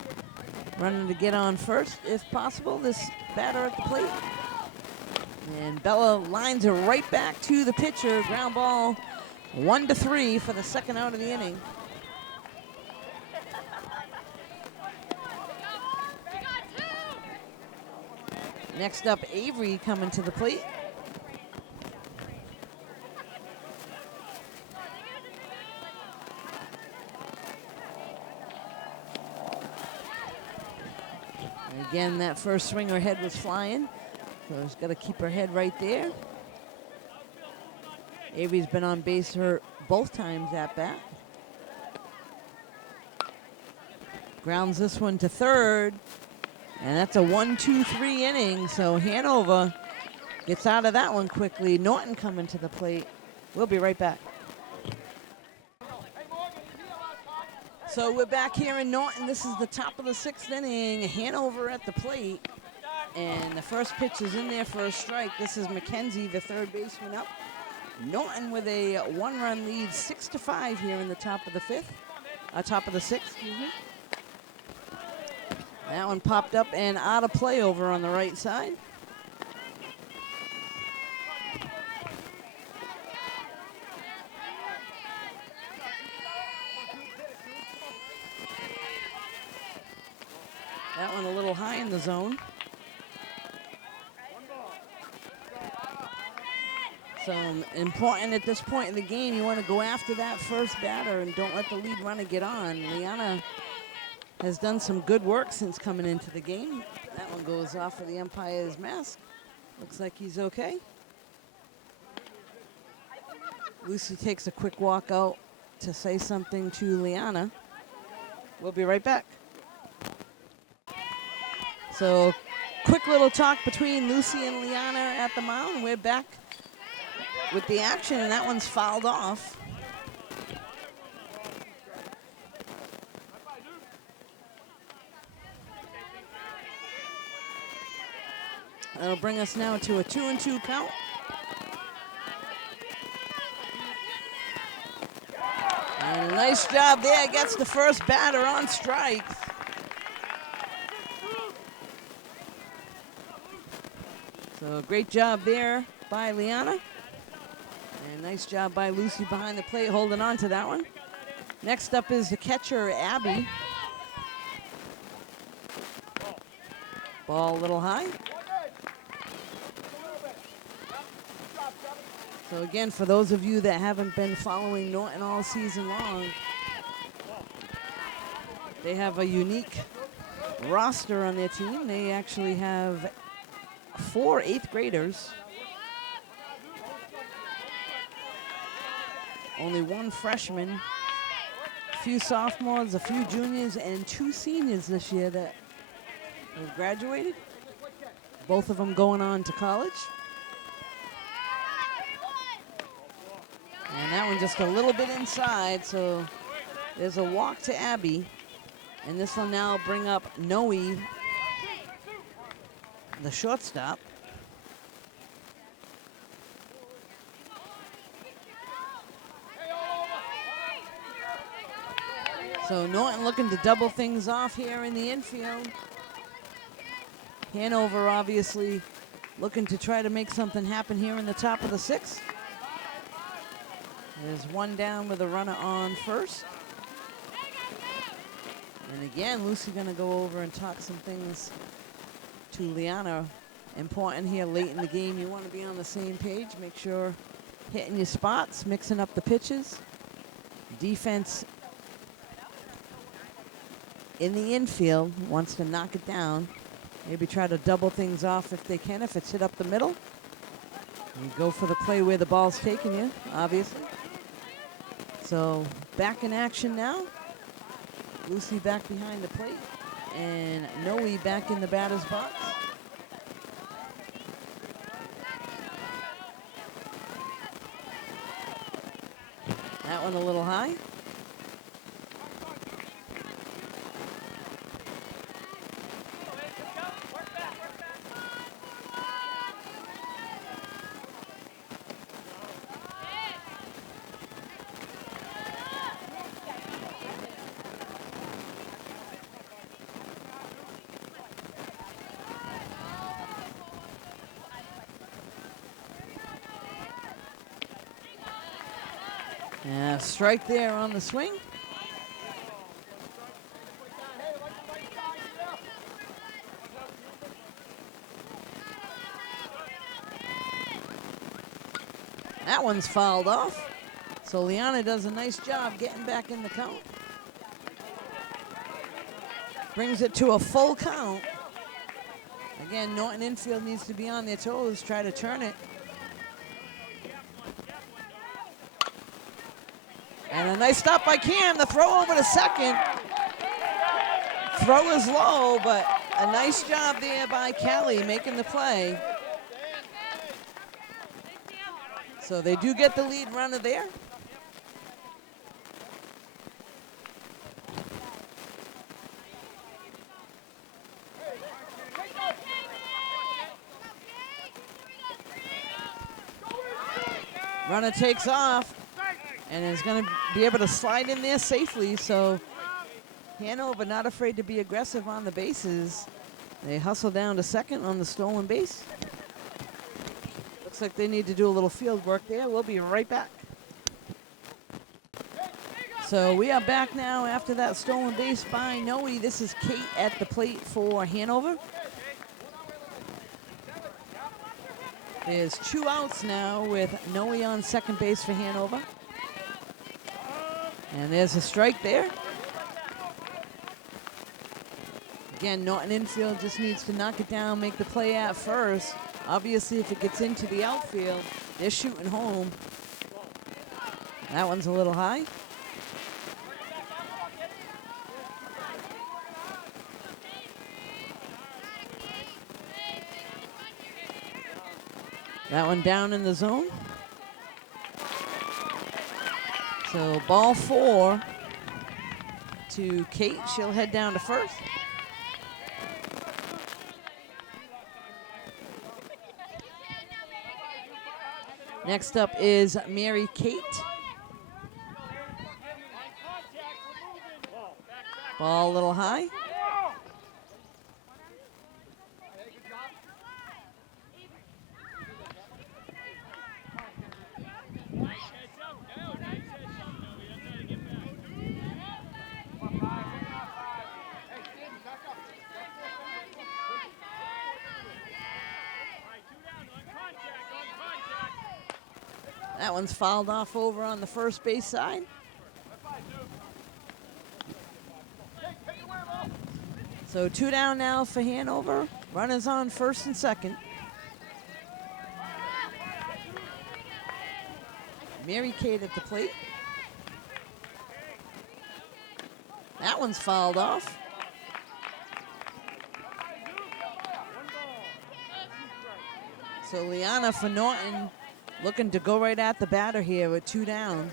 runner to get on first, if possible, this batter at the plate. And Bella lines it right back to the pitcher. Ground ball, 1-3 for the 2nd out of the inning. Next up, Avery coming to the plate. And again, that first swing, her head was flying. So she's got to keep her head right there. Avery's been on base both times at bat. Grounds this one to third. And that's a 1-2-3 inning, so Hanover gets out of that one quickly. Norton coming to the plate. We'll be right back. So we're back here in Norton. This is the top of the 6th inning. Hanover at the plate. And the first pitch is in there for a strike. This is McKenzie, the 3rd baseman up. Norton with a 1-run lead, 6-5 here in the top of the 6th, excuse me. That one popped up and out of play over on the right side. That one a little high in the zone. So important at this point in the game, you want to go after that first batter and don't let the lead runner get on. Liana has done some good work since coming into the game. That one goes off of the umpire's mask. Looks like he's okay. Lucy takes a quick walk out to say something to Liana. We'll be right back. So, quick little talk between Lucy and Liana at the mound. We're back with the action, and that one's fouled off. That'll bring us now to a 2-2 count. And a nice job there, gets the first batter on strikes. So great job there by Liana. And nice job by Lucy behind the plate, holding on to that one. Next up is the catcher, Abby. Ball a little high. So again, for those of you that haven't been following Norton all season long, they have a unique roster on their team. They actually have 4 8th graders, only 1 freshman, a few sophomores, a few juniors, and 2 seniors this year that have graduated. Both of them going on to college. And that one just a little bit inside, so there's a walk to Abby. And this will now bring up Noe, the shortstop. So Norton looking to double things off here in the infield. Hanover obviously looking to try to make something happen here in the top of the 6th. There's 1 down with a runner on first. And again, Lucy gonna go over and talk some things to Liana. Important here late in the game, you want to be on the same page. Make sure hitting your spots, mixing up the pitches. Defense in the infield wants to knock it down. Maybe try to double things off if they can, if it's hit up the middle. You go for the play where the ball's taking you, obviously. So back in action now. Lucy back behind the plate, and Noe back in the batter's box. That one a little high. Yeah, strike there on the swing. That one's fouled off. So Liana does a nice job getting back in the count. Brings it to a full count. Again, Norton infield needs to be on their toes, try to turn it. And a nice stop by Cam, the throw over to second. Throw is low, but a nice job there by Callie making the play. So they do get the lead runner there. Runner takes off and is going to be able to slide in there safely. So Hanover not afraid to be aggressive on the bases. They hustle down to second on the stolen base. Looks like they need to do a little field work there. We'll be right back. So we are back now after that stolen base by Noe. This is Kate at the plate for Hanover. There's 2 outs now with Noe on second base for Hanover. And there's a strike there. Again, Norton infield just needs to knock it down, make the play at first. Obviously, if it gets into the outfield, they're shooting home. That one's a little high. That one down in the zone. So ball 4 to Kate. She'll head down to first. Next up is Mary Kate. Ball a little high. That one's fouled off over on the first base side. So 2 down now for Hanover. Runners on first and second. Mary Kate at the plate. That one's fouled off. So Liana for Norton looking to go right at the batter here with 2 down.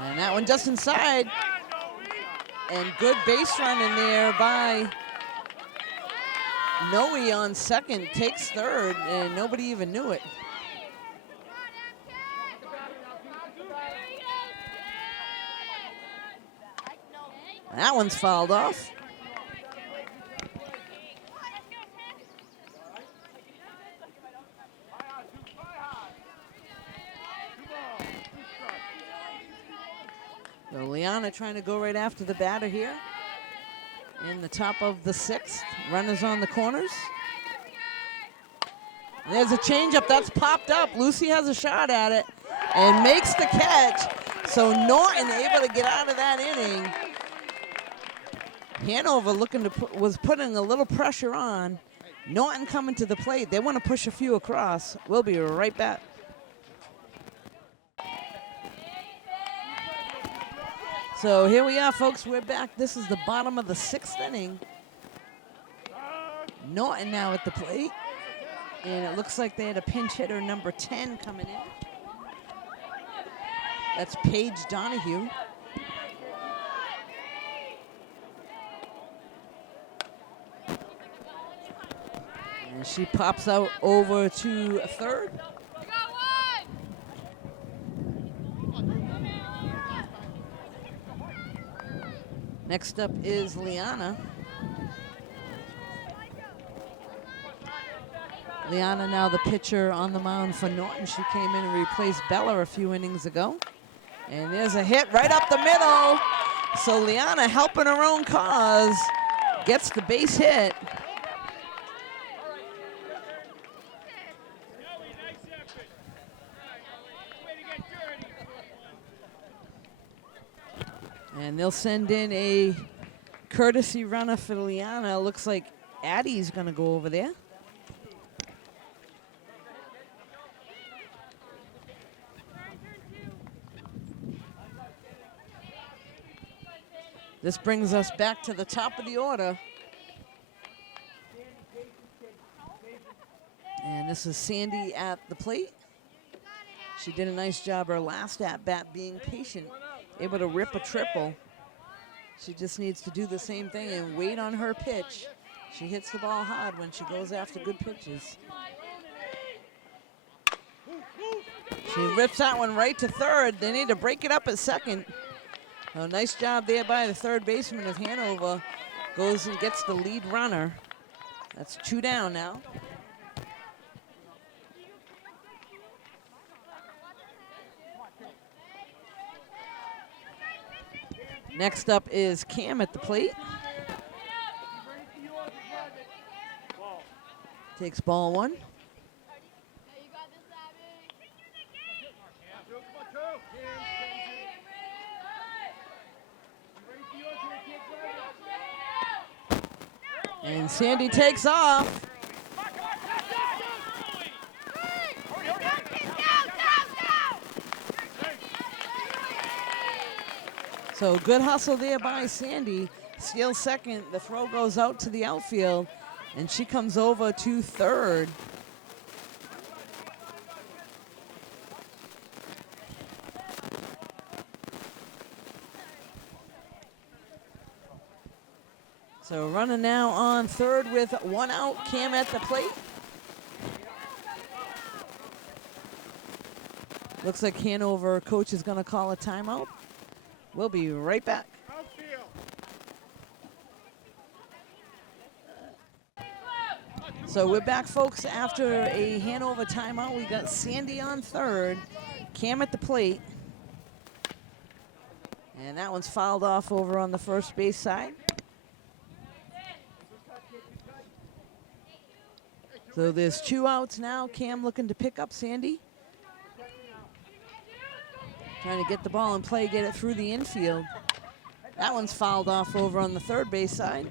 And that one just inside. And good base running there by Noe on second, takes third, and nobody even knew it. That one's fouled off. So Liana trying to go right after the batter here. In the top of the 6th, runners on the corners. There's a changeup that's popped up. Lucy has a shot at it and makes the catch. So Norton able to get out of that inning. Hanover was putting a little pressure on. Norton coming to the plate. They want to push a few across. We'll be right back. So here we are, folks. We're back. This is the bottom of the 6th inning. Norton now at the plate. And it looks like they had a pinch hitter, number 10, coming in. That's Paige Donahue. And she pops out over to third. Next up is Liana. Liana now the pitcher on the mound for Norton. She came in and replaced Bella a few innings ago. And there's a hit right up the middle. So Liana helping her own cause, gets the base hit. And they'll send in a courtesy runner for Liana. Looks like Addie's going to go over there. This brings us back to the top of the order. And this is Sandy at the plate. She did a nice job her last at-bat being patient, able to rip a triple. She just needs to do the same thing and wait on her pitch. She hits the ball hard when she goes after good pitches. She rips that one right to third. They need to break it up at second. Oh, nice job there by the third baseman of Hanover. Goes and gets the lead runner. That's 2 down now. Next up is Cam at the plate. Takes ball 1. And Sandy takes off. So good hustle there by Sandy. Steals second. The throw goes out to the outfield, and she comes over to third. So running now on third with 1 out. Cam at the plate. Looks like Hanover coach is going to call a timeout. We'll be right back. So we're back, folks, after a Hanover timeout. We got Sandy on third, Cam at the plate. And that one's fouled off over on the first base side. So there's 2 outs now. Cam looking to pick up Sandy. Trying to get the ball in play, get it through the infield. That one's fouled off over on the third base side.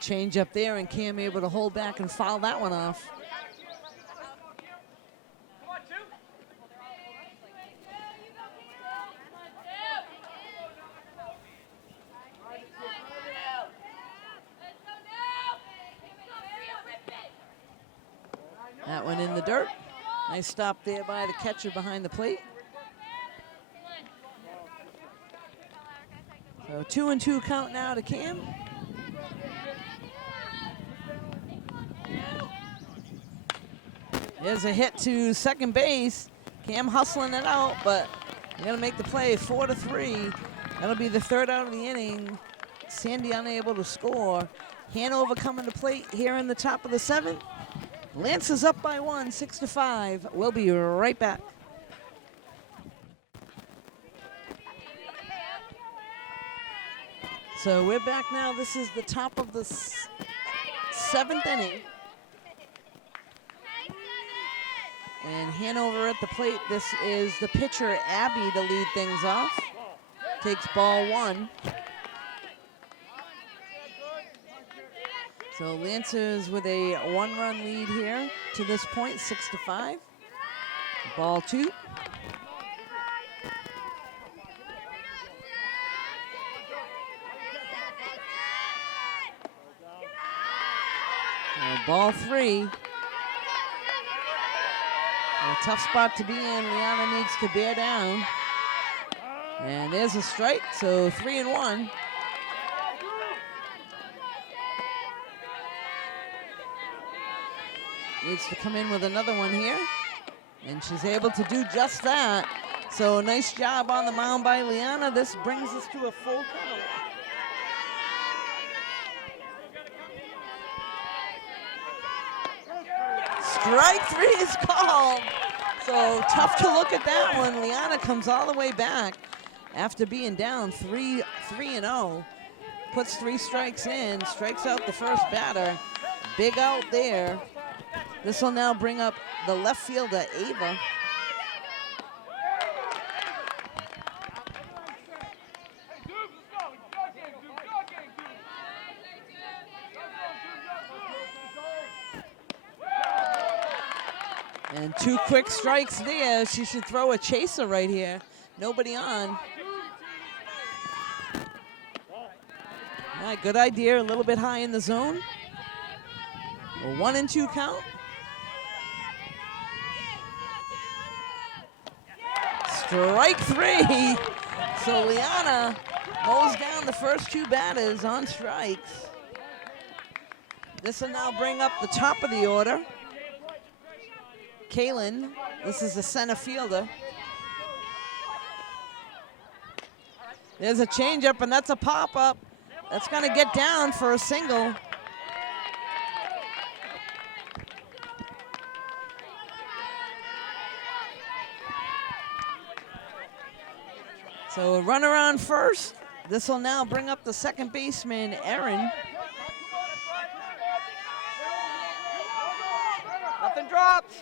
Change up there, and Cam able to hold back and foul that one off. That one in the dirt. Nice stop there by the catcher behind the plate. So 2-2 count now to Cam. There's a hit to second base. Cam hustling it out, but they're gonna make the play 4-3. That'll be the third out of the inning. Sandy unable to score. Hanover coming to plate here in the top of the 7th. Lancers up by 1, 6-5. We'll be right back. So we're back now. This is the top of the 7th inning. And Hanover at the plate. This is the pitcher, Abby, to lead things off. Takes ball 1. So Lancers with a 1-run lead here to this point, 6-5. Ball 2. Ball 3. A tough spot to be in. Liana needs to bear down. And there's a strike, so 3-1. Needs to come in with another one here. And she's able to do just that. So nice job on the mound by Liana. This brings us to a full count. Strike 3 is called. So tough to look at that one. Liana comes all the way back after being down 3-0. Puts 3 strikes in, strikes out the first batter. Big out there. This will now bring up the left fielder, Ava. And 2 quick strikes there. She should throw a chaser right here. Nobody on. All right, good idea. A little bit high in the zone. A 1-2 count. Strike 3. So Liana mows down the first 2 batters on strikes. This will now bring up the top of the order. Kaylin, this is the center fielder. There's a changeup, and that's a pop-up. That's going to get down for a single. So a runner on first. This will now bring up the second baseman, Erin. Nothing drops.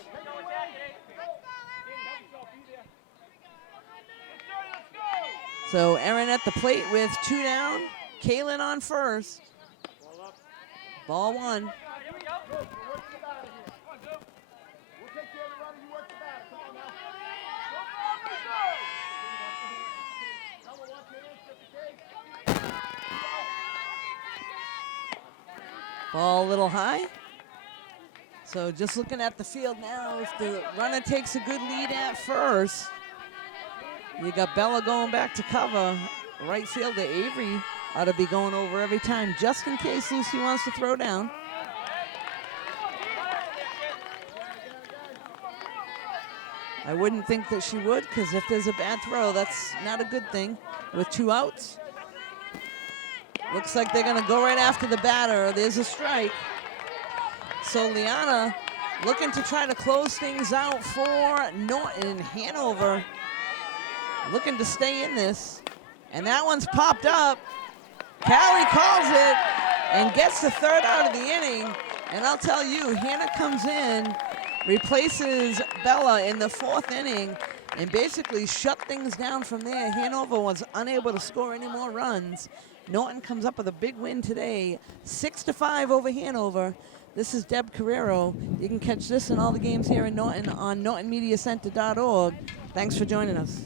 So Erin at the plate with 2 down. Kaylin on first. Ball 1. Ball a little high. So just looking at the field now, if the runner takes a good lead at first, you got Bella going back to cover. Right fielder Avery ought to be going over every time, just in case Lucy wants to throw down. I wouldn't think that she would, because if there's a bad throw, that's not a good thing with 2 outs. Looks like they're going to go right after the batter. There's a strike. So Liana looking to try to close things out for Norton. Hanover looking to stay in this. And that one's popped up. Callie calls it and gets the 3rd out of the inning. And I'll tell you, Hannah comes in, replaces Bella in the 4th inning, and basically shut things down from there. Hanover was unable to score any more runs. Norton comes up with a big win today, 6-5 over Hanover. This is Deb Carrero. You can catch this and all the games here in Norton on NortonMediaCenter.org. Thanks for joining us.